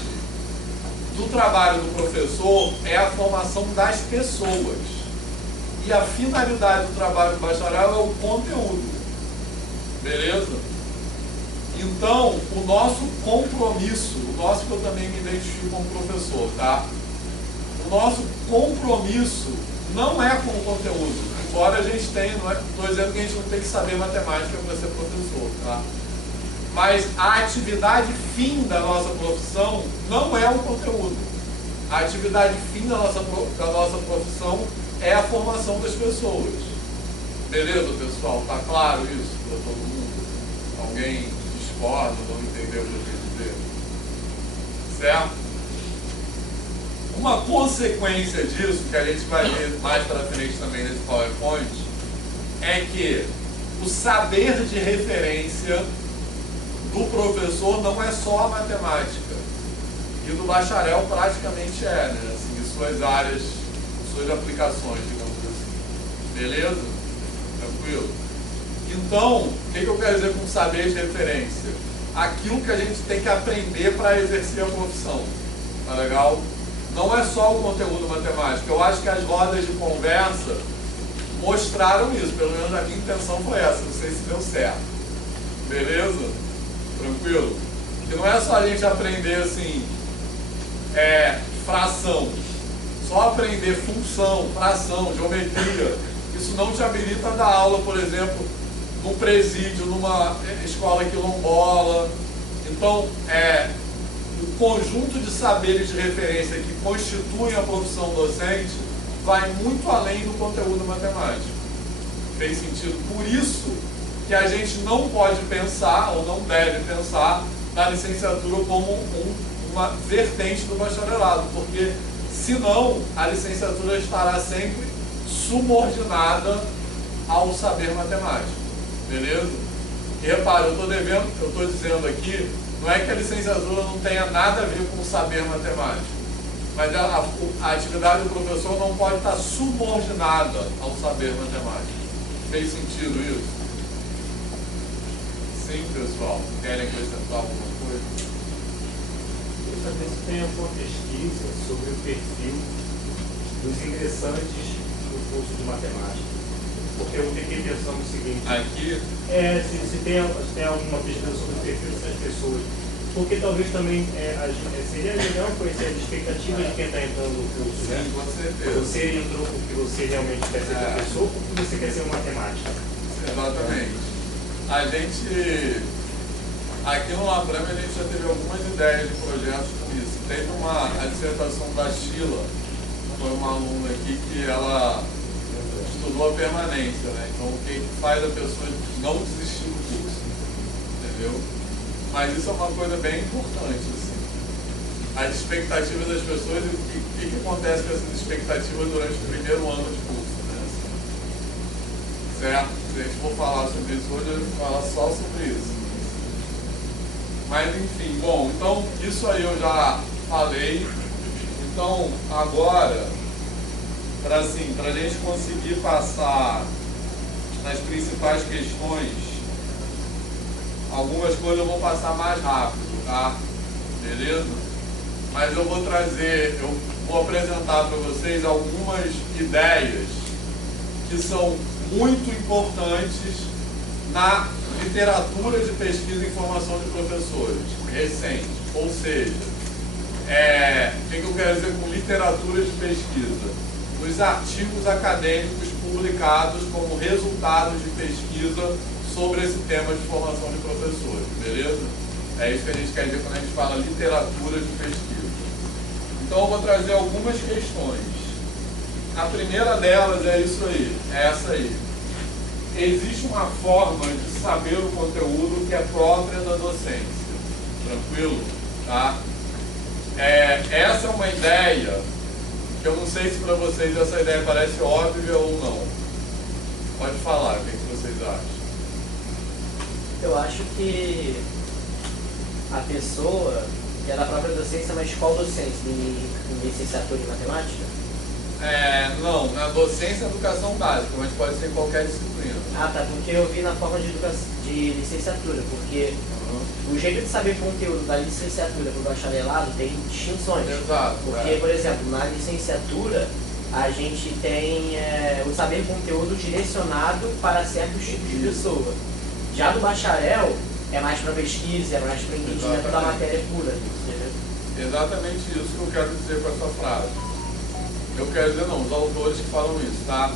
do trabalho do professor é a formação das pessoas. E a finalidade do trabalho do bacharel é o conteúdo. Beleza? Então, o nosso compromisso, o nosso que eu também me identifico como professor, tá? O nosso compromisso não é com o conteúdo, embora a gente tenha, não estou dizendo que a gente não tem que saber matemática para ser professor, tá? Mas a atividade fim da nossa profissão não é o conteúdo. A atividade fim da nossa profissão é a formação das pessoas. Beleza, pessoal? Tá claro isso para todo mundo? Alguém discorda, não entendeu o que eu quis dizer? Certo? Uma consequência disso, que a gente vai ver mais para frente também nesse PowerPoint, é que o saber de referência do professor não é só a matemática. E do bacharel praticamente é, né? Assim, suas áreas, suas aplicações, digamos assim. Beleza? Tranquilo? Então, o que eu quero dizer com saber de referência? Aquilo que a gente tem que aprender para exercer a profissão. Tá legal? Não é só o conteúdo matemático. Eu acho que as rodas de conversa mostraram isso. Pelo menos a minha intenção foi essa. Não sei se deu certo. Beleza? Tranquilo? Que não é só a gente aprender assim, fração. Só aprender função, fração, geometria. Isso não te habilita a dar aula, por exemplo, num presídio, numa escola quilombola. Então, o conjunto de saberes de referência que constituem a profissão docente vai muito além do conteúdo matemático. Fez sentido? Por isso que a gente não pode pensar, ou não deve pensar, na licenciatura como uma vertente do bacharelado, porque senão a licenciatura estará sempre subordinada ao saber matemático. Beleza? E repara, eu estou dizendo aqui, não é que a licenciatura não tenha nada a ver com o saber matemático, mas a atividade do professor não pode estar subordinada ao saber matemático. Fez sentido isso? Sim, pessoal. Querem acrescentar alguma coisa? Eu queria saber se tem alguma pesquisa sobre o perfil dos ingressantes no curso de matemática. Porque eu fiquei pensando o seguinte... Aqui? Se tem alguma pesquisa sobre o perfil dessas pessoas. Porque talvez também seria legal conhecer as expectativas de quem está entrando no curso, né? Sim, com certeza. Você entrou porque você realmente quer ser professor ou porque você quer ser um matemático? Exatamente. A gente, aqui no Labram, a gente já teve algumas ideias de projetos com isso. Teve a dissertação da Sheila, foi uma aluna aqui que ela estudou a permanência, né? Então, o que faz a pessoa não desistir do curso, entendeu? Mas isso é uma coisa bem importante, assim. As expectativas das pessoas e o que acontece com essas expectativas durante o primeiro ano de curso, né? Assim. Certo? Se a gente for falar sobre isso hoje, eu vou falar só sobre isso. Mas enfim, bom, então isso aí eu já falei. Então agora, para a gente conseguir passar nas principais questões, algumas coisas eu vou passar mais rápido, tá? Beleza? Mas eu vou apresentar para vocês algumas ideias que são muito importantes na literatura de pesquisa e formação de professores recente. Ou seja, o que eu quero dizer com literatura de pesquisa? Os artigos acadêmicos publicados como resultado de pesquisa sobre esse tema de formação de professores, beleza? É isso que a gente quer dizer quando a gente fala literatura de pesquisa. Então eu vou trazer algumas questões. A primeira delas é isso aí, é essa aí. Existe uma forma de saber o conteúdo que é própria da docência. Tranquilo? Tá? Essa é uma ideia que eu não sei se para vocês essa ideia parece óbvia ou não. Pode falar, o que vocês acham? Eu acho que a pessoa que é da própria docência, mas qual docência? Em licenciatura em matemática? Não, na docência é educação básica, mas pode ser qualquer disciplina. Ah, tá, porque eu vi na forma de licenciatura, porque o jeito de saber conteúdo da licenciatura para o bacharelado tem distinções. Exato. Porque, por exemplo, na licenciatura a gente tem o saber conteúdo direcionado para certos tipos de pessoa. Já do bacharel, é mais para pesquisa, é mais para entendimento da matéria pura. Entendeu? Exatamente isso que eu quero dizer com essa frase. Eu quero dizer não, os autores que falam isso, tá?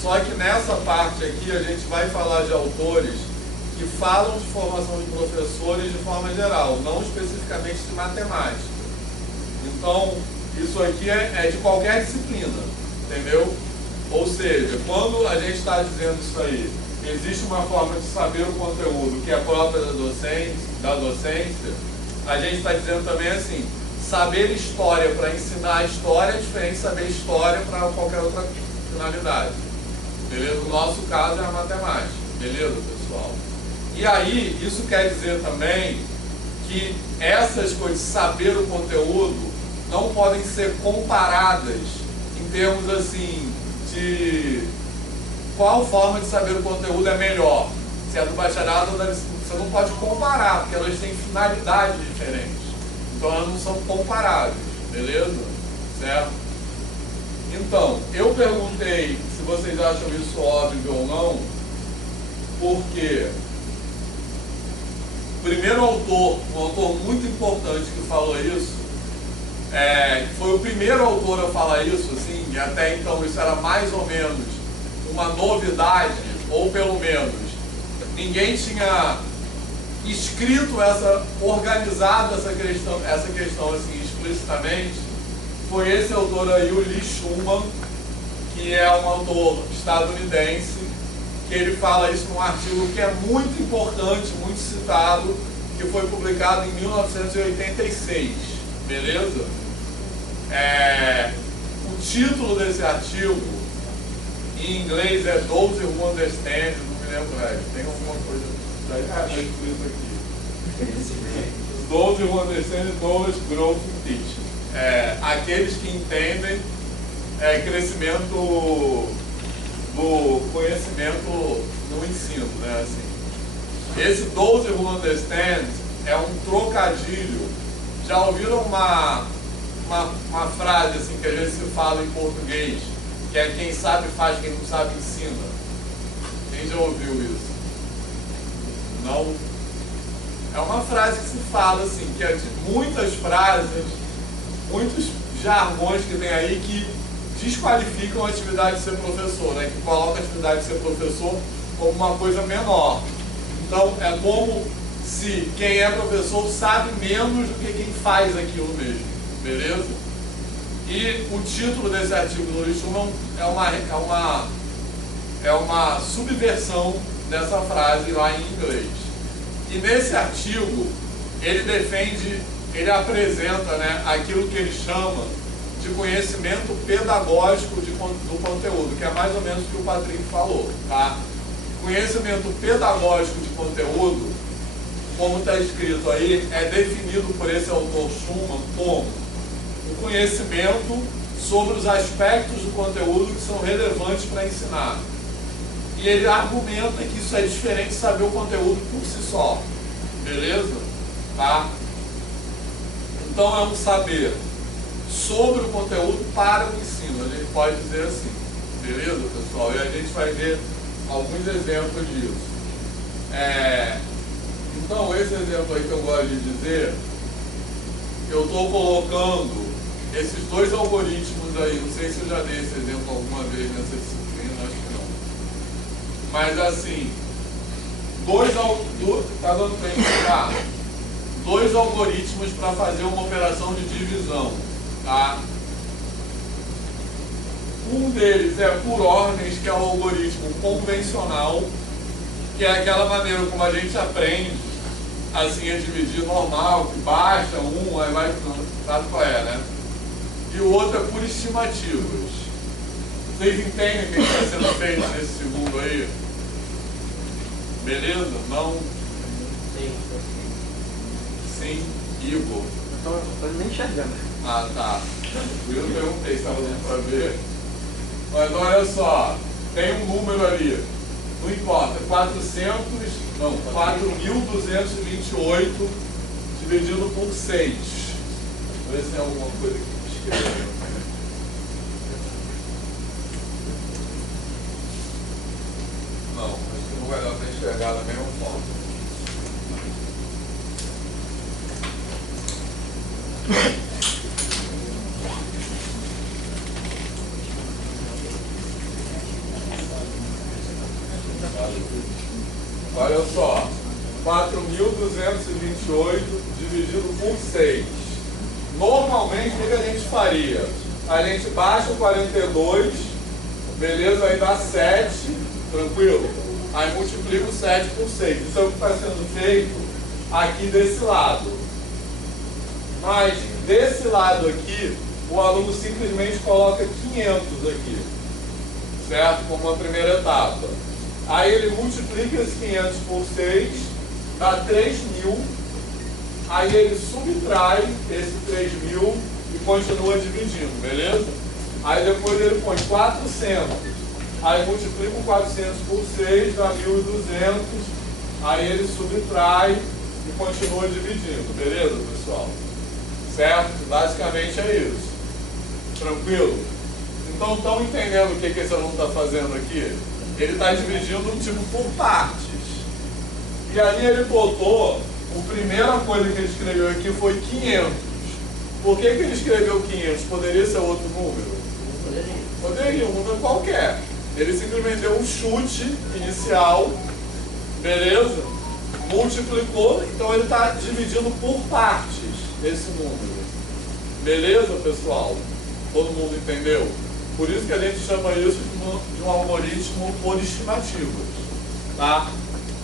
Só que nessa parte aqui a gente vai falar de autores que falam de formação de professores de forma geral, não especificamente de matemática. Então, isso aqui é de qualquer disciplina, entendeu? Ou seja, quando a gente está dizendo isso aí, existe uma forma de saber o conteúdo que é própria da docência, a gente está dizendo também assim, saber história para ensinar história é diferente de saber história para qualquer outra finalidade. Beleza? No nosso caso é a matemática. Beleza, pessoal? E aí, isso quer dizer também que essas coisas, saber o conteúdo, não podem ser comparadas em termos assim de qual forma de saber o conteúdo é melhor. Se é do bacharelado ou da licenciatura, você não pode comparar, porque elas têm finalidades diferentes. Então elas não são comparáveis, beleza? Certo? Então, eu perguntei se vocês acham isso óbvio ou não, porque o primeiro autor, um autor muito importante que falou isso, foi o primeiro autor a falar isso, assim, e até então isso era mais ou menos uma novidade, ou pelo menos ninguém tinha escrito organizado essa questão assim, explicitamente. Foi esse autor aí, o Lee Schumann, que é um autor estadunidense, que ele fala isso num artigo que é muito importante, muito citado, que foi publicado em 1986, beleza? O título desse artigo, em inglês, é Those Who Understand, não me lembro, tem alguma coisa, está escrito aqui. Those Who Understand Knowledge, Growth and Teaching. Aqueles que entendem crescimento do conhecimento no ensino, né? Assim, esse Those Who Understand é um trocadilho. Já ouviram uma frase assim, que às vezes se fala em português, que é quem sabe faz, quem não sabe ensina? Quem já ouviu isso? Não? É uma frase que se fala assim, que é de muitas frases, muitos jargões que tem aí que desqualificam a atividade de ser professor, né? Que colocam a atividade de ser professor como uma coisa menor. Então, é como se quem é professor sabe menos do que quem faz aquilo mesmo, beleza? E o título desse artigo do Lee Schumann é uma subversão dessa frase lá em inglês. E nesse artigo, ele apresenta, né, aquilo que ele chama de conhecimento pedagógico do conteúdo, que é mais ou menos o que o Patrick falou, tá? Conhecimento pedagógico de conteúdo, como está escrito aí, é definido por esse autor Schumann como o conhecimento sobre os aspectos do conteúdo que são relevantes para ensinar. E ele argumenta que isso é diferente de saber o conteúdo por si só, beleza? Tá? Então é um saber sobre o conteúdo para o ensino, a gente pode dizer assim, beleza, pessoal? E a gente vai ver alguns exemplos disso. Então, esse exemplo aí que eu gosto de dizer, eu estou colocando esses dois algoritmos aí, não sei se eu já dei esse exemplo alguma vez nessa disciplina, acho que não. Mas assim, tá dando para explicar? Dois algoritmos para fazer uma operação de divisão, tá? Um deles é por ordens, que é o algoritmo convencional, que é aquela maneira como a gente aprende assim a dividir normal, que baixa um, aí vai, sabe qual é, né? E o outro é por estimativas. Vocês entendem o que está sendo feito nesse segundo aí? Beleza? Não? Sim. Sim, Igor. Não tô nem enxergando. Ah, tá. Eu perguntei se estava dando para ver. Mas olha só, tem um número ali. Não importa, 4.228 dividido por 6. Vamos ver se tem alguma coisa aqui que escreveu. Não, acho que não vai dar para enxergar da mesma forma. Olha só, 4.228 dividido por 6. Normalmente, o que a gente faria? A gente baixa o 42, beleza? Aí dá 7, tranquilo? Aí multiplica o 7 por 6. Isso é o que está sendo feito aqui desse lado. Mas desse lado aqui, o aluno simplesmente coloca 500 aqui, certo? Como uma primeira etapa. Aí ele multiplica esse 500 por 6, dá 3.000. Aí ele subtrai esse 3.000 e continua dividindo, beleza? Aí depois ele põe 400. Aí multiplica o 400 por 6, dá 1.200. Aí ele subtrai e continua dividindo, beleza, pessoal? Certo? Basicamente é isso. Tranquilo? Então estão entendendo o que esse aluno está fazendo aqui? Ele está dividindo um tipo por partes. E aí ele botou, a primeira coisa que ele escreveu aqui foi 500. Por que ele escreveu 500? Poderia ser outro número? Poderia, um número qualquer. Ele simplesmente deu um chute inicial, beleza? Multiplicou, então ele está dividindo por partes esse número. Beleza, pessoal? Todo mundo entendeu? Por isso que a gente chama isso de um algoritmo por estimativas. Tá?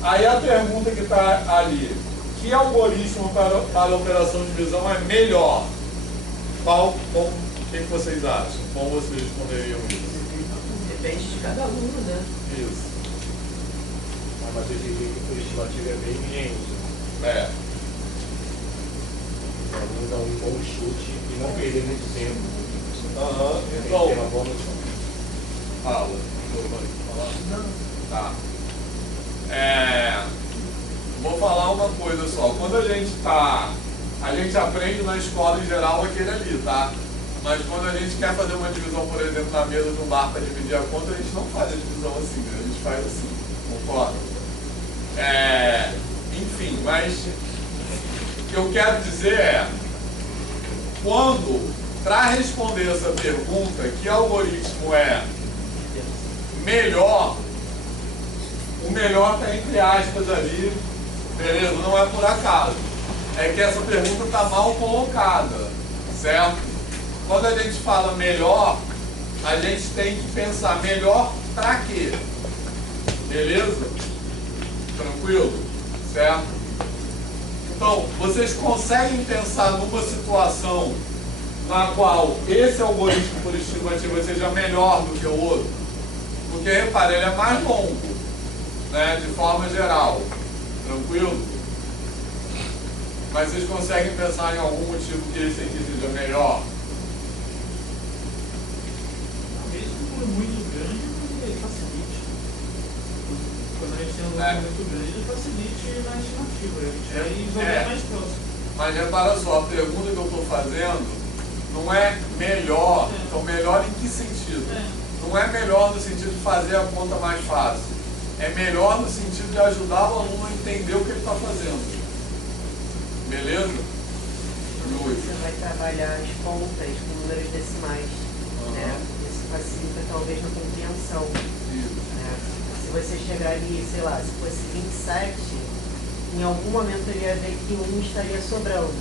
Aí a pergunta que está ali, que algoritmo para a operação de divisão é melhor? O que vocês acham? Como vocês responderiam isso? Depende de cada aluno, né? Isso. Mas eu diria que por estimativa é bem engenhoso. É. Para dar um bom chute e não perder muito tempo. Aham. Tem que Então, ter uma boa noção. fala. Tá. Vou falar uma coisa só. Quando a gente aprende na escola em geral aquele ali, tá? Mas quando a gente quer fazer uma divisão, por exemplo, na mesa de um bar para dividir a conta, a gente não faz a divisão assim, né? A gente faz assim, concorda? Enfim, mas o que eu quero dizer é, para responder essa pergunta, que algoritmo é melhor, o melhor está entre aspas ali, beleza? Não é por acaso. É que essa pergunta está mal colocada, certo? Quando a gente fala melhor, a gente tem que pensar melhor para quê? Beleza? Tranquilo? Certo? Então, vocês conseguem pensar numa situação na qual esse algoritmo por estimativa seja melhor do que o outro? Porque, repare, ele é mais longo, né, de forma geral. Tranquilo? Mas vocês conseguem pensar em algum motivo que esse aqui seja melhor? Talvez um número muito grande ele facilite. Quando a gente tem um número muito grande, ele facilite na estimativa. A gente vai resolver mais próximo. Mas repara só, a pergunta que eu estou fazendo não é melhor. Então, melhor em que sentido? Não é melhor no sentido de fazer a conta mais fácil. É melhor no sentido de ajudar o aluno a entender o que ele está fazendo. Beleza? Você vai trabalhar as contas com números decimais, né? Isso facilita talvez na compreensão. Né? Se você chegar ali, sei lá, se fosse 27, em algum momento ele ia ver que 1 estaria sobrando.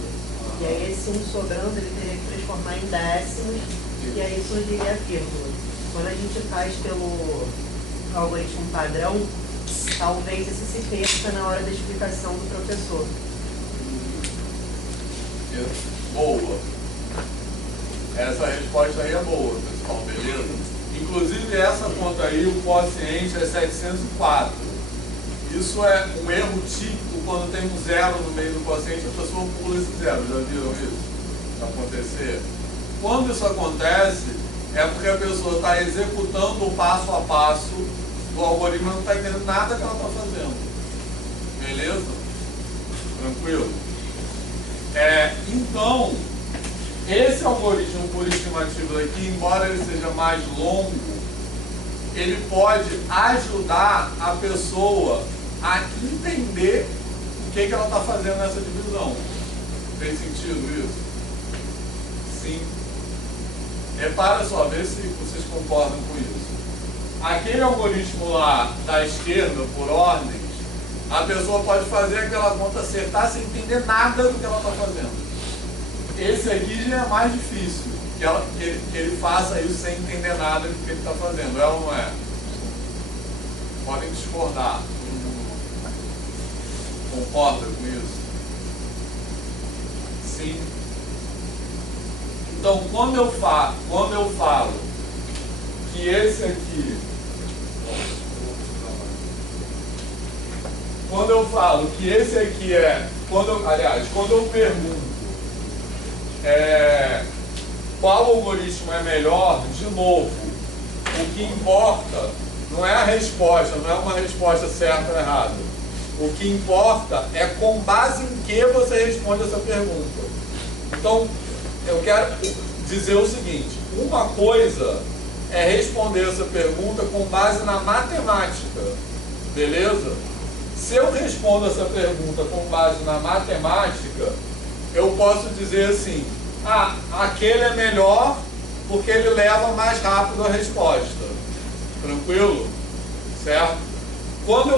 E aí esse 1 sobrando ele teria que transformar em décimos e aí surgiria a vírgula. Quando a gente faz pelo algoritmo padrão, talvez isso se perca na hora da explicação do professor. Boa. Essa resposta aí é boa, pessoal, beleza? Inclusive essa conta aí, o quociente é 704. Isso é um erro típico quando tem um zero no meio do quociente, a pessoa pula esse zero. Já viram isso acontecer? Quando isso acontece, é porque a pessoa está executando o passo a passo do algoritmo e não está entendendo nada que ela está fazendo. Beleza? Tranquilo? Então, esse algoritmo por estimativa aqui, embora ele seja mais longo, ele pode ajudar a pessoa a entender o que ela está fazendo nessa divisão. Tem sentido isso? Sim. Repara só, vê se vocês concordam com isso. Aquele algoritmo lá da esquerda, por ordens, a pessoa pode fazer aquela conta acertar sem entender nada do que ela está fazendo. Esse aqui já é mais difícil, que ele faça isso sem entender nada do que ele está fazendo, é ou não é? Podem discordar. Concorda com isso? Sim. Então, quando eu falo que esse aqui, quando eu falo que esse aqui é, quando eu pergunto qual algoritmo é melhor, de novo, o que importa não é a resposta, não é uma resposta certa ou errada. O que importa é com base em que você responde essa pergunta. Então, eu quero dizer o seguinte: uma coisa é responder essa pergunta com base na matemática, beleza? Se eu respondo essa pergunta com base na matemática, eu posso dizer assim: aquele é melhor porque ele leva mais rápido a resposta. Tranquilo? Certo? Quando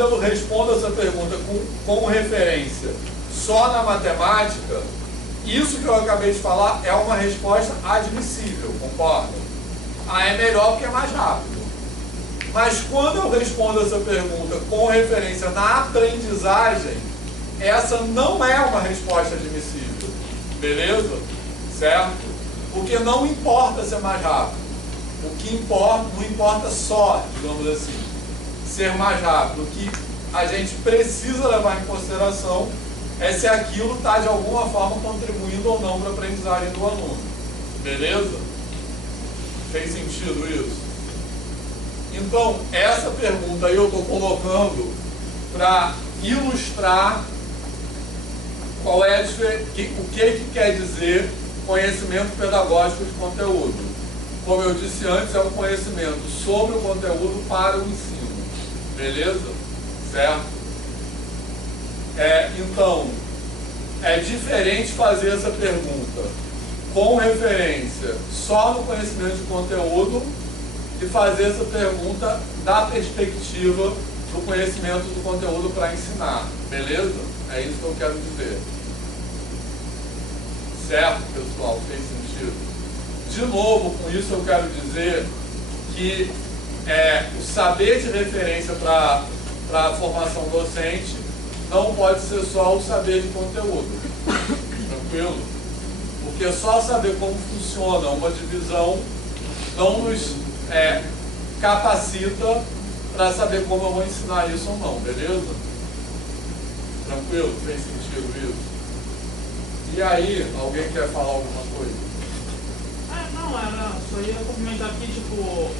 eu respondo essa pergunta com referência só na matemática, isso que eu acabei de falar é uma resposta admissível, concorda? É melhor porque é mais rápido. Mas quando eu respondo essa pergunta com referência na aprendizagem, essa não é uma resposta admissível. Beleza? Certo? Porque não importa ser mais rápido. O que importa, não importa só, digamos assim, ser mais rápido. O que a gente precisa levar em consideração é se aquilo está de alguma forma contribuindo ou não para a aprendizagem do aluno. Beleza? Fez sentido isso? Então, essa pergunta aí eu estou colocando para ilustrar qual é o que quer dizer conhecimento pedagógico de conteúdo. Como eu disse antes, é um conhecimento sobre o conteúdo para o ensino. Beleza? Certo? Então, é diferente fazer essa pergunta com referência só no conhecimento de conteúdo e fazer essa pergunta da perspectiva do conhecimento do conteúdo para ensinar. Beleza? É isso que eu quero dizer. Certo, pessoal? Fez sentido? De novo, com isso eu quero dizer que o saber de referência para a formação docente não pode ser só o saber de conteúdo. Tranquilo? Porque só saber como funciona uma divisão não nos capacita para saber como eu vou ensinar isso ou não, beleza? Tranquilo? Fez sentido isso? E aí, alguém quer falar alguma coisa? Só ia complementar aqui,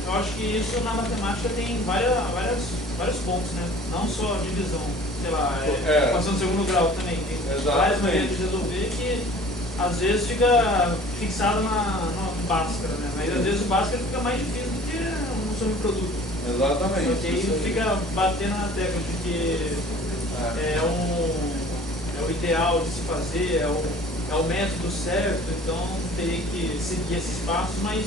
eu acho que isso na matemática tem vários pontos, né? Não só divisão, sei lá, equação de segundo grau também. Tem várias maneiras de resolver que às vezes fica fixado no Bhaskara, né? Mas às vezes o Bhaskara fica mais difícil do que um subproduto. Exatamente. Porque aí fica batendo na tecla de que é o ideal de se fazer, é o método certo, então teria que seguir esses passos, mas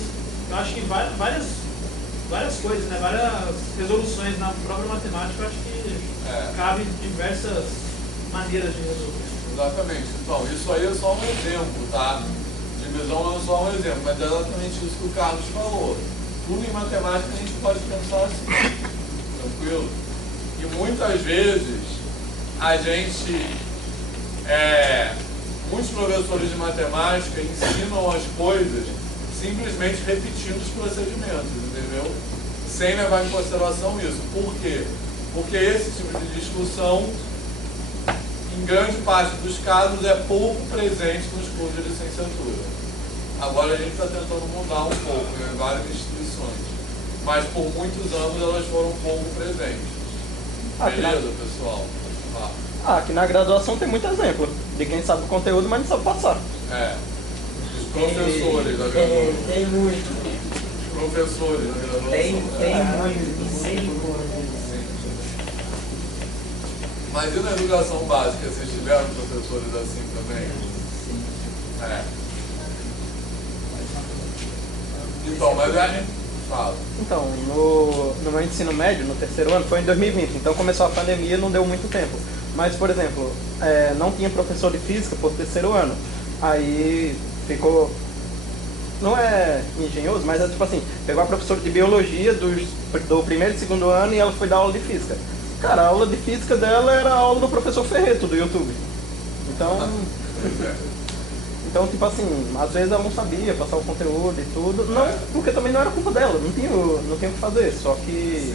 eu acho que várias coisas, né? Várias resoluções na própria matemática, eu acho que cabe diversas maneiras de resolver. Exatamente. Então, isso aí é só um exemplo, tá? Divisão é só um exemplo, mas é exatamente isso que o Carlos falou. Tudo em matemática a gente pode pensar assim, tranquilo? E muitas vezes a gente, muitos professores de matemática ensinam as coisas simplesmente repetindo os procedimentos, entendeu? Sem levar em consideração isso. Por quê? Porque esse tipo de discussão, em grande parte dos casos, é pouco presente nos cursos de licenciatura. Agora a gente está tentando mudar um pouco, em várias instituições. Mas por muitos anos elas foram pouco presentes. Beleza, pessoal? Aqui na graduação tem muito exemplo de quem sabe o conteúdo, mas não sabe passar. Os professores da graduação. Tem muito. Os professores da graduação. Tem muito. Mas e na educação básica, vocês tiveram professores assim também? Sim. Então, mas é... Fala. Então, no meu ensino médio, no terceiro ano, foi em 2020, então começou a pandemia e não deu muito tempo. Mas, por exemplo, não tinha professor de física por terceiro ano. Aí ficou... Não é engenhoso, mas é tipo assim, pegou a professora de biologia do primeiro e segundo ano e ela foi dar aula de física. Cara, a aula de física dela era a aula do professor Ferreto, do YouTube. Então, tipo assim, às vezes ela não sabia passar o conteúdo e tudo. Não, porque também não era culpa dela, não tinha o que fazer. Só que,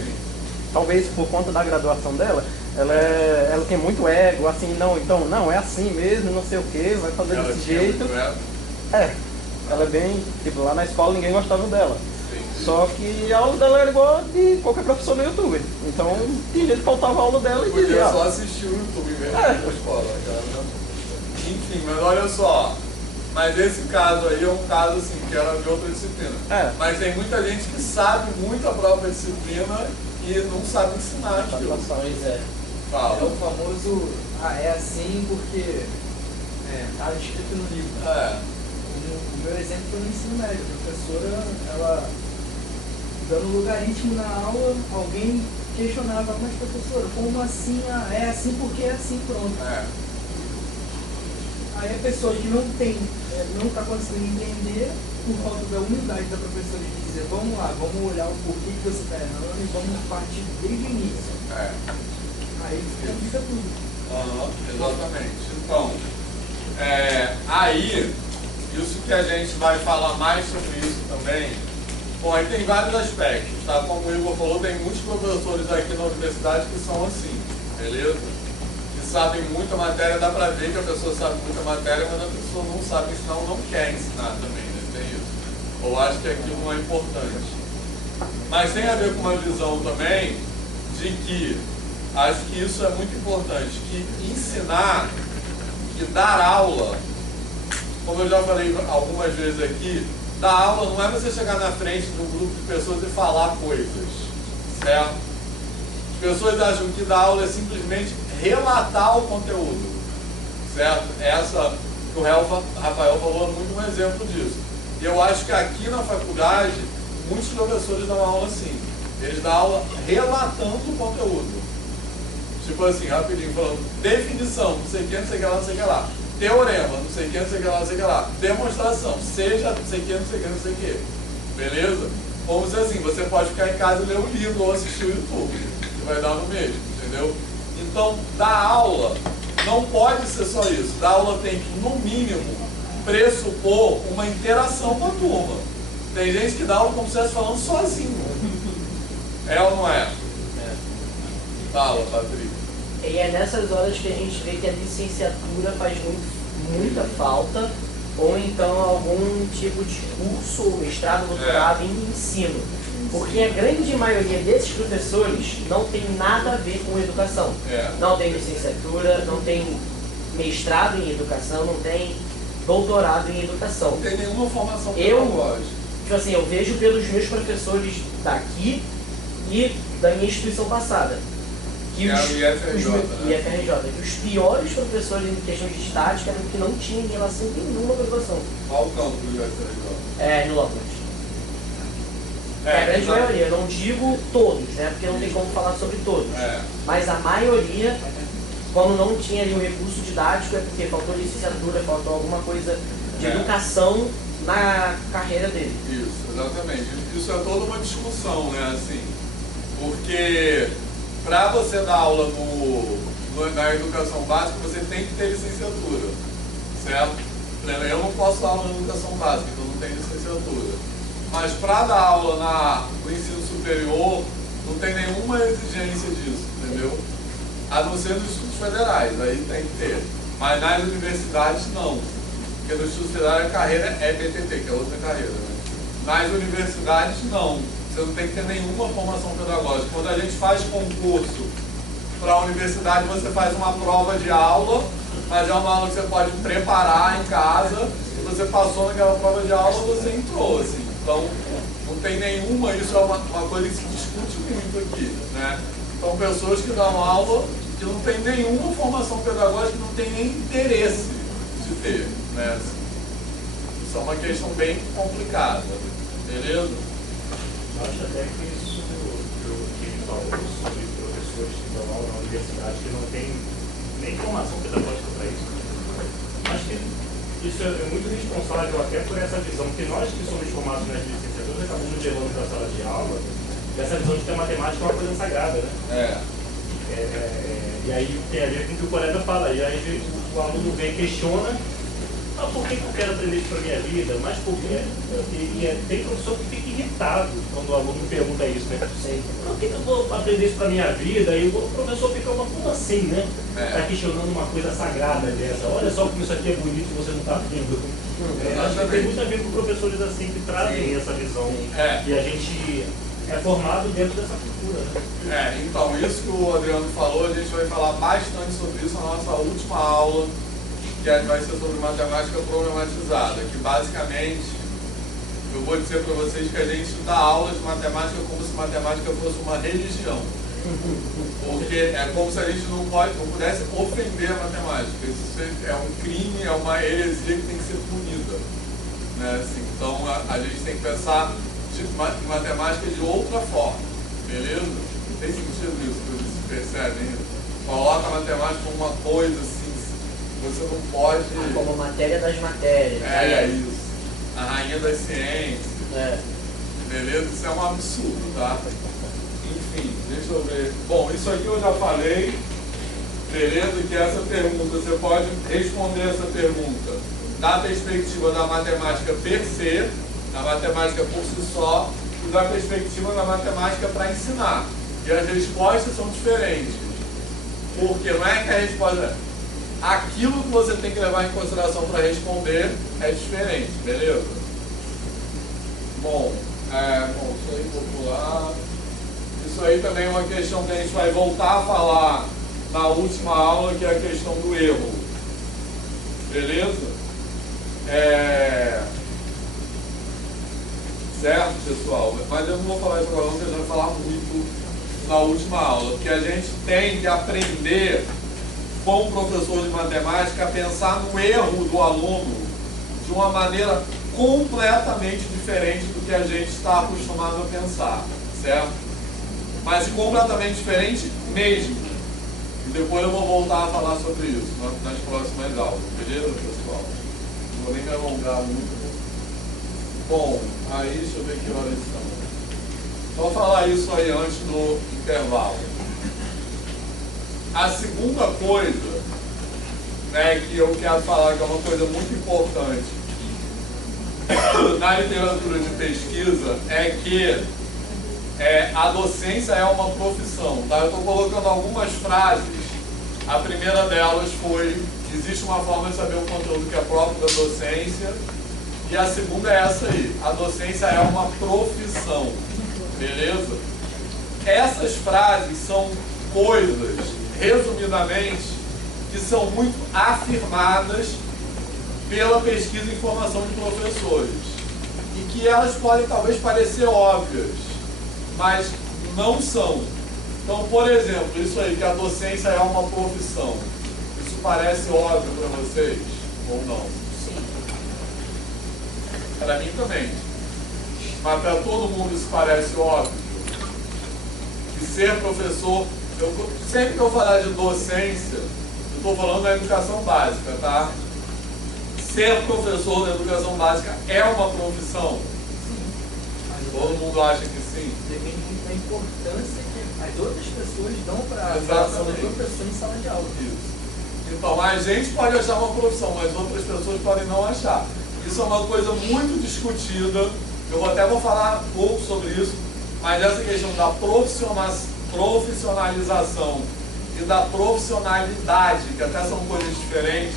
talvez por conta da graduação dela, ela tem muito ego, assim, não, é assim mesmo, não sei o que, vai fazer Ela desse tinha jeito. muito ego? Ela é bem, tipo, lá na escola ninguém gostava dela. Só que a aula dela era igual a de qualquer professor no YouTube. Então, tinha gente que faltava a aula dela e Podia dizia... só assistir o YouTube mesmo na escola, cara. Enfim, mas olha só. Mas esse caso aí é um caso assim, que era de outra disciplina. Mas tem muita gente que sabe muito a própria disciplina e não sabe ensinar aquilo. Pois é. Fala. É o famoso, é assim porque tá escrito no livro. O meu exemplo foi no ensino médio. A professora, ela dando logaritmo na aula, alguém questionava, mas professora, como assim? É assim porque é assim, pronto. Aí a pessoa que não está conseguindo entender, por falta da humildade da professora de dizer, vamos lá, vamos olhar o porquê que você está errando e vamos partir desde o início. Aí fica tudo. Exatamente. Então, aí, isso que a gente vai falar mais sobre isso também. Bom, aí tem vários aspectos, tá? Como o Igor falou, tem muitos professores aqui na universidade que são assim, beleza? Que sabem muita matéria, dá pra ver que a pessoa sabe muita matéria, mas a pessoa não sabe ensinar ou não quer ensinar também, né? Tem isso. Ou acha que aquilo não é importante. Mas tem a ver com uma visão também de que, acho que isso é muito importante, que ensinar, que dar aula, como eu já falei algumas vezes aqui, dar aula não é você chegar na frente de um grupo de pessoas e falar coisas, certo? As pessoas acham que dar aula é simplesmente relatar o conteúdo, certo? Essa que o Rafael falou é muito um exemplo disso. E eu acho que aqui na faculdade, muitos professores dão aula assim. Eles dão aula relatando o conteúdo. Tipo assim, rapidinho, falando definição, não sei o que, não sei o que lá, não sei o que lá. Teorema, não sei o que, não sei o que lá, não sei o que lá. Demonstração, seja não sei o que, não sei o que, não sei o que. Beleza? Vamos dizer assim, você pode ficar em casa e ler um livro ou assistir o YouTube. Que vai dar no mesmo, entendeu? Então, dar aula não pode ser só isso. Dar aula tem que, no mínimo, pressupor uma interação com a turma. Tem gente que dá aula como se estivesse falando sozinho. É ou não é? Fala, Patrícia. E é nessas horas que a gente vê que a licenciatura faz muita falta, ou então algum tipo de curso, mestrado, doutorado em ensino. Porque a grande maioria desses professores não tem nada a ver com educação. Não tem licenciatura, não tem mestrado em educação, não tem doutorado em educação. Não tem nenhuma formação pedagógica. Tipo assim, eu vejo pelos meus professores daqui e da minha instituição passada. Que IFRJ, que os piores professores em questão de estática eram que não tinham relação nenhuma com a educação. Qual o campo do IFRJ? No Lopes. A grande maioria, eu não digo todos, né? Porque não tem como falar sobre todos. Mas a maioria, quando não tinha ali um recurso didático, é porque faltou licenciatura, faltou alguma coisa de educação na carreira dele. Isso, exatamente. Isso é toda uma discussão, né? Assim, porque para você dar aula na educação básica, você tem que ter licenciatura, certo? Eu não posso dar aula na educação básica, então não tenho licenciatura. Mas para dar aula no ensino superior, não tem nenhuma exigência disso, entendeu? A não ser nos institutos federais, aí tem que ter. Mas nas universidades, não. Porque no Instituto Federal a carreira é BTT, que é outra carreira, né? Nas universidades, não. Você não tem que ter nenhuma formação pedagógica. Quando a gente faz concurso para a universidade, você faz uma prova de aula, mas é uma aula que você pode preparar em casa, e você passou naquela prova de aula, você entrou, assim. Então, não tem nenhuma, isso é uma coisa que se discute muito aqui, né? Então, pessoas que dão aula que não tem nenhuma formação pedagógica, não tem nem interesse de ter, né? Isso é uma questão bem complicada. Beleza? Eu acho até que isso que ele falou sobre professores que dão aula na universidade que não tem nem formação pedagógica para isso. Acho que isso é muito responsável até por essa visão, porque nós que somos formados nas licenciaturas acabamos levando para a sala de aula essa visão de que a matemática é uma coisa sagrada, né? E aí tem a ver com o que o colega fala, e aí o aluno vem e questiona, por que eu quero aprender isso para a minha vida? Mas por quê? Tem professor que fica irritado quando o aluno pergunta isso, né? Por que eu vou aprender isso para a minha vida? E o professor fica, como assim, né? Está questionando uma coisa sagrada dessa. Olha só como isso aqui é bonito e você não está vendo. Acho que tem muito a ver com professores assim que trazem essa visão. E a gente é formado dentro dessa cultura, né? Então, isso que o Adriano falou, a gente vai falar bastante sobre isso na nossa última aula, que vai ser sobre matemática problematizada, que basicamente, eu vou dizer para vocês que a gente dá aula de matemática como se matemática fosse uma religião. Porque é como se a gente não pudesse ofender a matemática. Isso é um crime, é uma heresia que tem que ser punida. Né? Assim, então, a gente tem que pensar em matemática de outra forma, beleza? Tem sentido isso, vocês percebem? Coloca a matemática como uma coisa assim, você não pode... como matéria das matérias. Isso. A rainha das ciências. Beleza? Isso é um absurdo, tá? Enfim, deixa eu ver. Bom, isso aqui eu já falei, beleza? Que essa pergunta, você pode responder essa pergunta da perspectiva da matemática per se, da matemática por si só, e da perspectiva da matemática para ensinar. E as respostas são diferentes. Porque não é que a resposta... Aquilo que você tem que levar em consideração para responder é diferente, beleza? Bom, isso aí popular... Isso aí também é uma questão que a gente vai voltar a falar na última aula, que é a questão do erro. Beleza? Certo, pessoal? Mas eu não vou falar isso agora, porque a gente vai falar muito na última aula. Porque a gente tem que aprender, com o professor de matemática, a pensar no erro do aluno de uma maneira completamente diferente do que a gente está acostumado a pensar. Certo? Mas completamente diferente mesmo. E depois eu vou voltar a falar sobre isso nas próximas aulas. Beleza, pessoal? Não vou nem me alongar muito. Bom, aí deixa eu ver que horas são. Só falar isso aí antes do intervalo. A segunda coisa, né, que eu quero falar, que é uma coisa muito importante na literatura de pesquisa, é que a docência é uma profissão. Tá? Eu estou colocando algumas frases. A primeira delas foi: existe uma forma de saber o conteúdo que é próprio da docência. E a segunda é essa aí: a docência é uma profissão. Beleza? Essas frases são coisas, resumidamente, que são muito afirmadas pela pesquisa em formação de professores. E que elas podem talvez parecer óbvias, mas não são. Então, por exemplo, isso aí, que a docência é uma profissão. Isso parece óbvio para vocês? Ou não? Sim. Para mim também. Mas para todo mundo isso parece óbvio. Que ser professor... sempre que eu falar de docência, eu estou falando da educação básica, tá? Ser professor da educação básica é uma profissão? Todo mundo acha que sim? Depende muito da importância que as outras pessoas dão para a formação do professor em sala de aula. Isso. Então, a gente pode achar uma profissão, mas outras pessoas podem não achar. Isso é uma coisa muito discutida. Eu até vou falar um pouco sobre isso, mas essa questão da profissionalização e da profissionalidade, que até são coisas diferentes,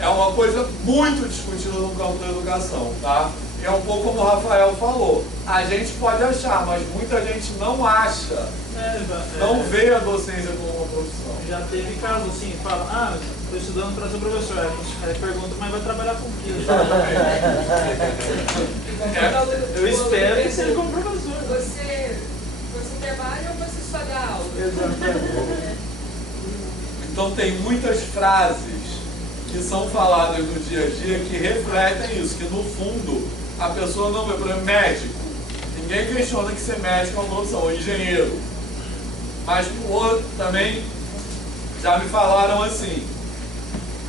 é uma coisa muito discutida no campo da educação, tá? É um pouco como o Rafael falou. A gente pode achar, mas muita gente não acha. Não vê a docência como uma profissão. Já teve caso assim, fala, estou estudando para ser professor. Aí pergunta, mas vai trabalhar com o quê? Eu espero que seja como professor. Você trabalha ou você só dá aula? Exatamente. Então tem muitas frases que são faladas no dia a dia que refletem isso, que no fundo a pessoa não vê, por exemplo, médico. Ninguém questiona que ser médico é uma profissão, ou engenheiro. Mas o outro também já me falaram assim.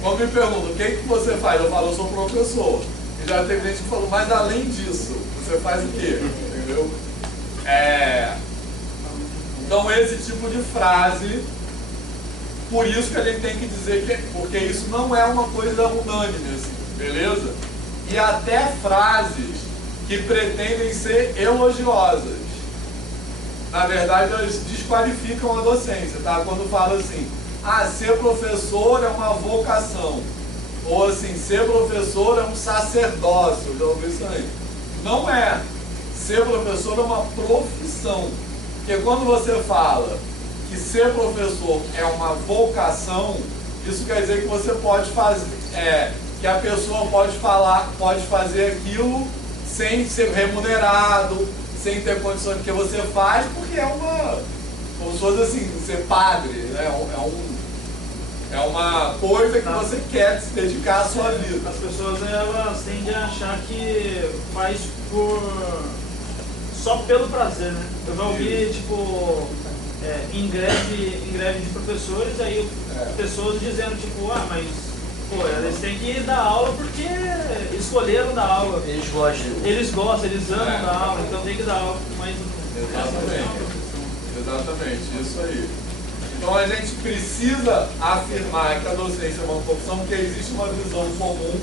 Quando me perguntam o que você faz, eu falo, eu sou professor. E já teve gente que falou, mas além disso, você faz o quê? Entendeu? Então esse tipo de frase, por isso que a gente tem que dizer que, porque isso não é uma coisa unânime, assim, beleza? E até frases que pretendem ser elogiosas, na verdade elas desqualificam a docência, tá? Quando fala assim, ser professor é uma vocação, ou assim, ser professor é um sacerdócio, já ouviu isso aí? Não é. Ser professor é uma profissão. Porque quando você fala que ser professor é uma vocação, isso quer dizer que você pode fazer, que a pessoa pode fazer aquilo sem ser remunerado, sem ter condições, porque você faz porque é uma, como se fosse assim, ser padre, né? É uma coisa que você quer se dedicar à sua vida. As pessoas elas tendem a achar que faz só pelo prazer, né? Eu já ouvi, tipo, em greve de professores, aí pessoas dizendo, tipo, mas pô, eles têm que dar aula porque escolheram dar aula. Eles gostam. Eles amam dar aula, então tem que dar aula. Mas Exatamente, isso aí. Então a gente precisa afirmar que a docência é uma profissão, porque existe uma visão comum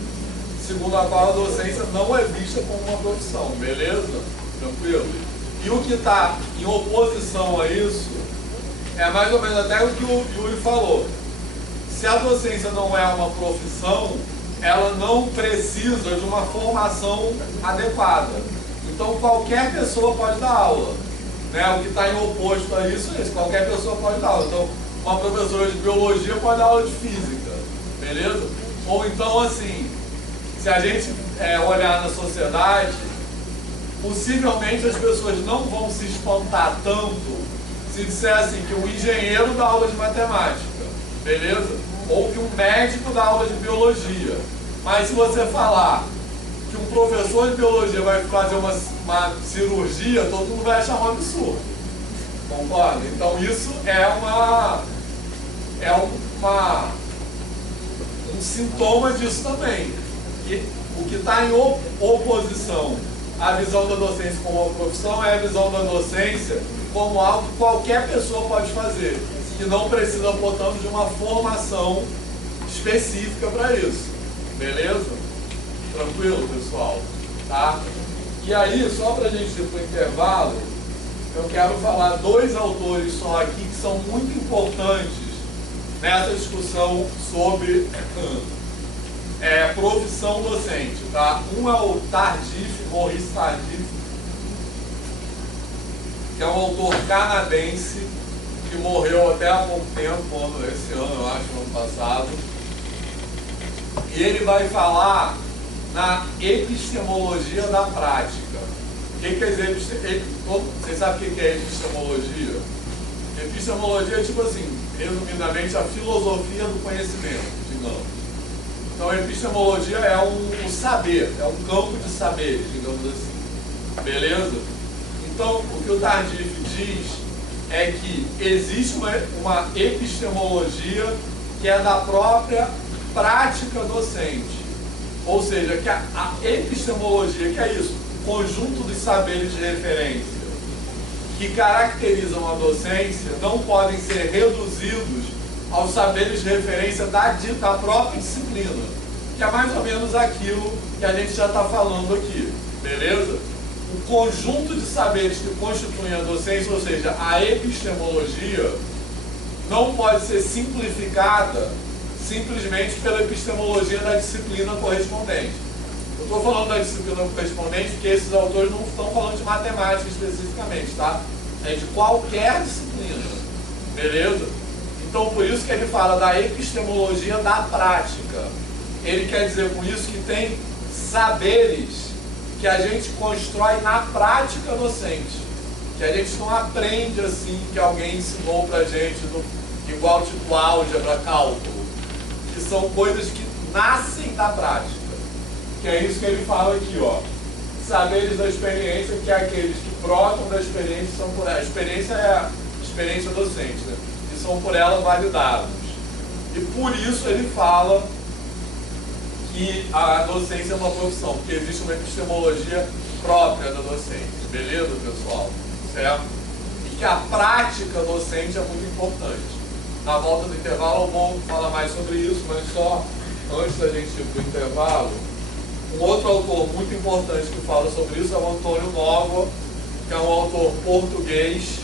segundo a qual a docência não é vista como uma profissão, beleza? Tranquilo? E o que está em oposição a isso é mais ou menos até o que o Yuri falou. Se a docência não é uma profissão, ela não precisa de uma formação adequada. Então qualquer pessoa pode dar aula. Né? O que está em oposto a isso é isso, qualquer pessoa pode dar aula. Então, uma professora de biologia pode dar aula de física, beleza? Ou então, assim, se a gente olhar na sociedade, possivelmente as pessoas não vão se espantar tanto se disser assim, que um engenheiro dá aula de matemática, beleza? Ou que um médico dá aula de biologia. Mas se você falar que um professor de biologia vai fazer uma cirurgia, todo mundo vai achar um absurdo. Concorda? Então isso um sintoma disso também. Que o que está em oposição à visão da docência como uma profissão é a visão da docência como algo que qualquer pessoa pode fazer, que não precisa, portanto, de uma formação específica para isso. Beleza? Tranquilo, pessoal? Tá? E aí, só para a gente ir para o intervalo, eu quero falar dois autores só aqui que são muito importantes nessa discussão sobre profissão docente. Tá? Um é o Tardif, Maurice Tardif, que é um autor canadense que morreu até há pouco tempo, esse ano, eu acho, no ano passado. E ele vai falar na epistemologia da prática. O que quer dizer epistemologia? Vocês sabem o que é epistemologia? Epistemologia é tipo assim, resumidamente, a filosofia do conhecimento, digamos. Então, a epistemologia é um saber, é um campo de saberes, digamos assim. Beleza? Então, o que o Tardif diz é que existe uma epistemologia que é da própria prática docente. Ou seja, que a epistemologia, que é isso, o conjunto dos saberes de referência que caracterizam a docência, não podem ser reduzidos aos saberes de referência da própria disciplina, que é mais ou menos aquilo que a gente já está falando aqui, beleza? O conjunto de saberes que constituem a docência, ou seja, a epistemologia, não pode ser simplificada simplesmente pela epistemologia da disciplina correspondente. Eu estou falando da disciplina correspondente porque esses autores não estão falando de matemática especificamente, tá? É de qualquer disciplina, beleza? Então, por isso que ele fala da epistemologia da prática. Ele quer dizer com isso que tem saberes que a gente constrói na prática docente, que a gente não aprende assim, que alguém ensinou pra gente, igual tipo álgebra, cálculo, que são coisas que nascem da prática, que é isso que ele fala aqui, ó. saberes da experiência, que é aqueles que brotam da experiência, são por ela. A experiência é a experiência docente, né? E são por ela validados. E por isso ele fala que a docência é uma profissão, porque existe uma epistemologia própria da docência. Beleza, pessoal? Certo? E que a prática docente é muito importante. Na volta do intervalo eu vou falar mais sobre isso, mas só antes da gente ir para o intervalo, um outro autor muito importante que fala sobre isso é o Antônio Nova, que é um autor português,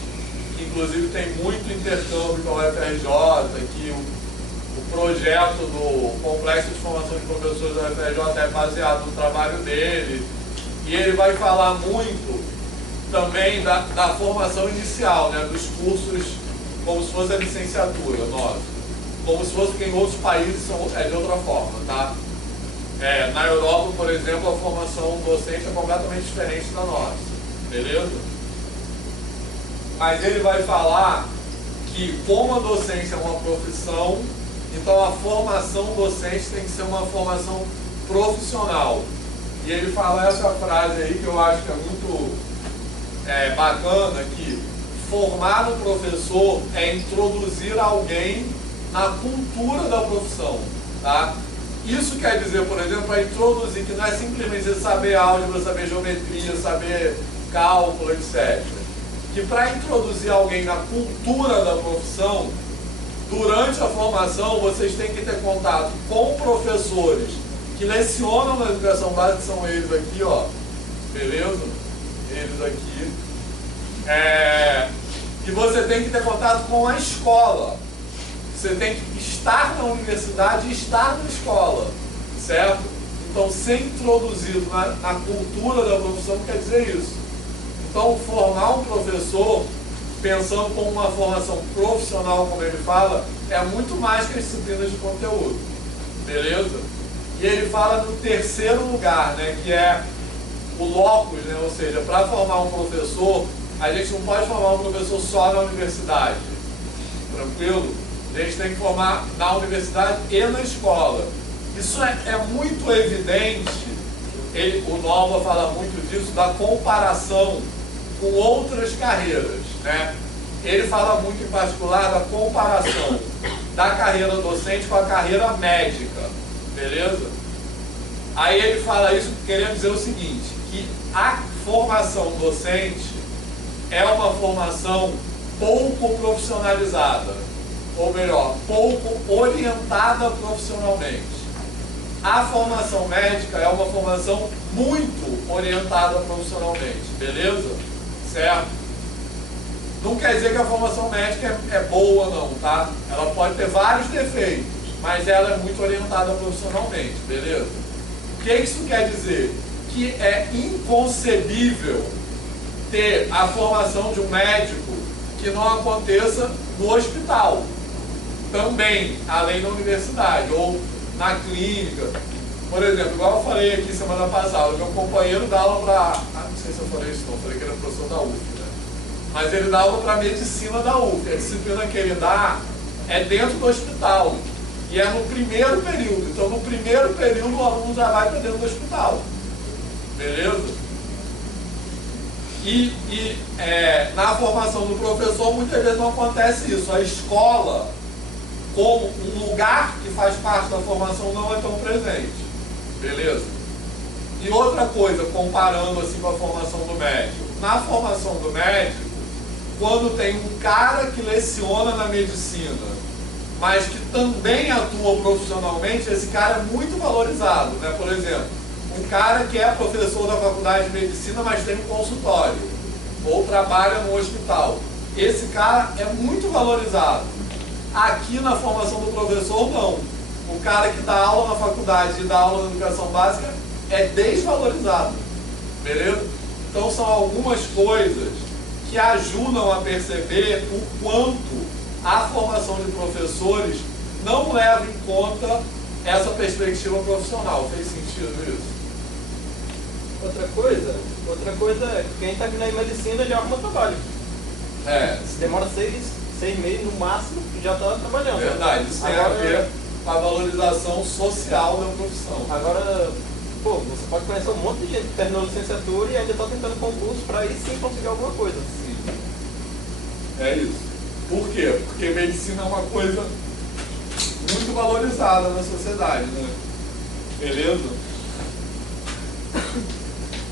que inclusive tem muito intercâmbio com a UFRJ, que o projeto do Complexo de Formação de Professores da UFRJ é baseado no trabalho dele, e ele vai falar muito também da formação inicial, né, dos cursos, como se fosse a licenciatura nossa, como se fosse que em outros países é de outra forma, tá? Na Europa, por exemplo, a formação docente é completamente diferente da nossa, beleza? Mas ele vai falar que, como a docência é uma profissão, então a formação docente tem que ser uma formação profissional. E ele fala essa frase aí que eu acho que é muito bacana, que formar um professor é introduzir alguém na cultura da profissão, tá? Isso quer dizer, por exemplo, é introduzir, que não é simplesmente saber álgebra, saber geometria, saber cálculo, etc. Que para introduzir alguém na cultura da profissão, durante a formação, vocês têm que ter contato com professores que lecionam na educação básica, que são eles aqui, ó, beleza? Eles aqui. E você tem que ter contato com a escola. Você tem que estar na universidade e estar na escola, certo? Então, ser introduzido na cultura da profissão quer dizer isso. Então, formar um professor, pensando como uma formação profissional, como ele fala, é muito mais que as disciplinas de conteúdo, beleza? E ele fala no terceiro lugar, né, que é o locus, né, ou seja, para formar um professor, a gente não pode formar um professor só na universidade, tranquilo? A gente tem que formar na universidade e na escola. Isso é muito evidente, o Nova fala muito disso, da comparação com outras carreiras, né? Ele fala muito em particular da comparação da carreira docente com a carreira médica, beleza? Aí ele fala isso querendo dizer o seguinte, que a formação docente é uma formação pouco profissionalizada, ou melhor, pouco orientada profissionalmente. A formação médica é uma formação muito orientada profissionalmente, beleza? Certo? Não quer dizer que a formação médica é boa não, tá? Ela pode ter vários defeitos, mas ela é muito orientada profissionalmente, beleza? O que isso quer dizer? Que é inconcebível ter a formação de um médico que não aconteça no hospital, também, além da universidade, ou na clínica. Por exemplo, igual eu falei aqui semana passada, meu companheiro dá aula para... não sei se eu falei isso não, eu falei que ele era professor da UF, né? Mas ele dá aula para medicina da UF. A disciplina que ele dá é dentro do hospital. E é no primeiro período. Então, no primeiro período, o aluno já vai para dentro do hospital. Beleza? Na formação do professor, muitas vezes não acontece isso. A escola, como um lugar que faz parte da formação, não é tão presente. Beleza? E outra coisa, comparando assim com a formação do médico. Na formação do médico, quando tem um cara que leciona na medicina, mas que também atua profissionalmente, esse cara é muito valorizado, né? Por exemplo, um cara que é professor da faculdade de medicina, mas tem um consultório, ou trabalha no hospital. Esse cara é muito valorizado. Aqui na formação do professor, não. O cara que dá aula na faculdade e dá aula na educação básica é desvalorizado. Beleza? Então são algumas coisas que ajudam a perceber o quanto a formação de professores não leva em conta essa perspectiva profissional. Fez sentido isso? Outra coisa é que quem está aqui na medicina já arruma trabalho. Se demora 6 meses no máximo e já está trabalhando. Verdade, isso tem a ver com a valorização social da profissão. Agora, pô, você pode conhecer um monte de gente que terminou licenciatura e ainda está tentando concurso para aí sim conseguir alguma coisa. Sim. É isso. Por quê? Porque medicina é uma coisa muito valorizada na sociedade, né? Beleza?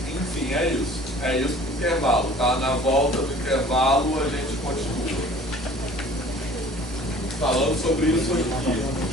Enfim, é isso. É isso pro intervalo, tá? Na volta do intervalo a gente continua falando sobre isso aqui.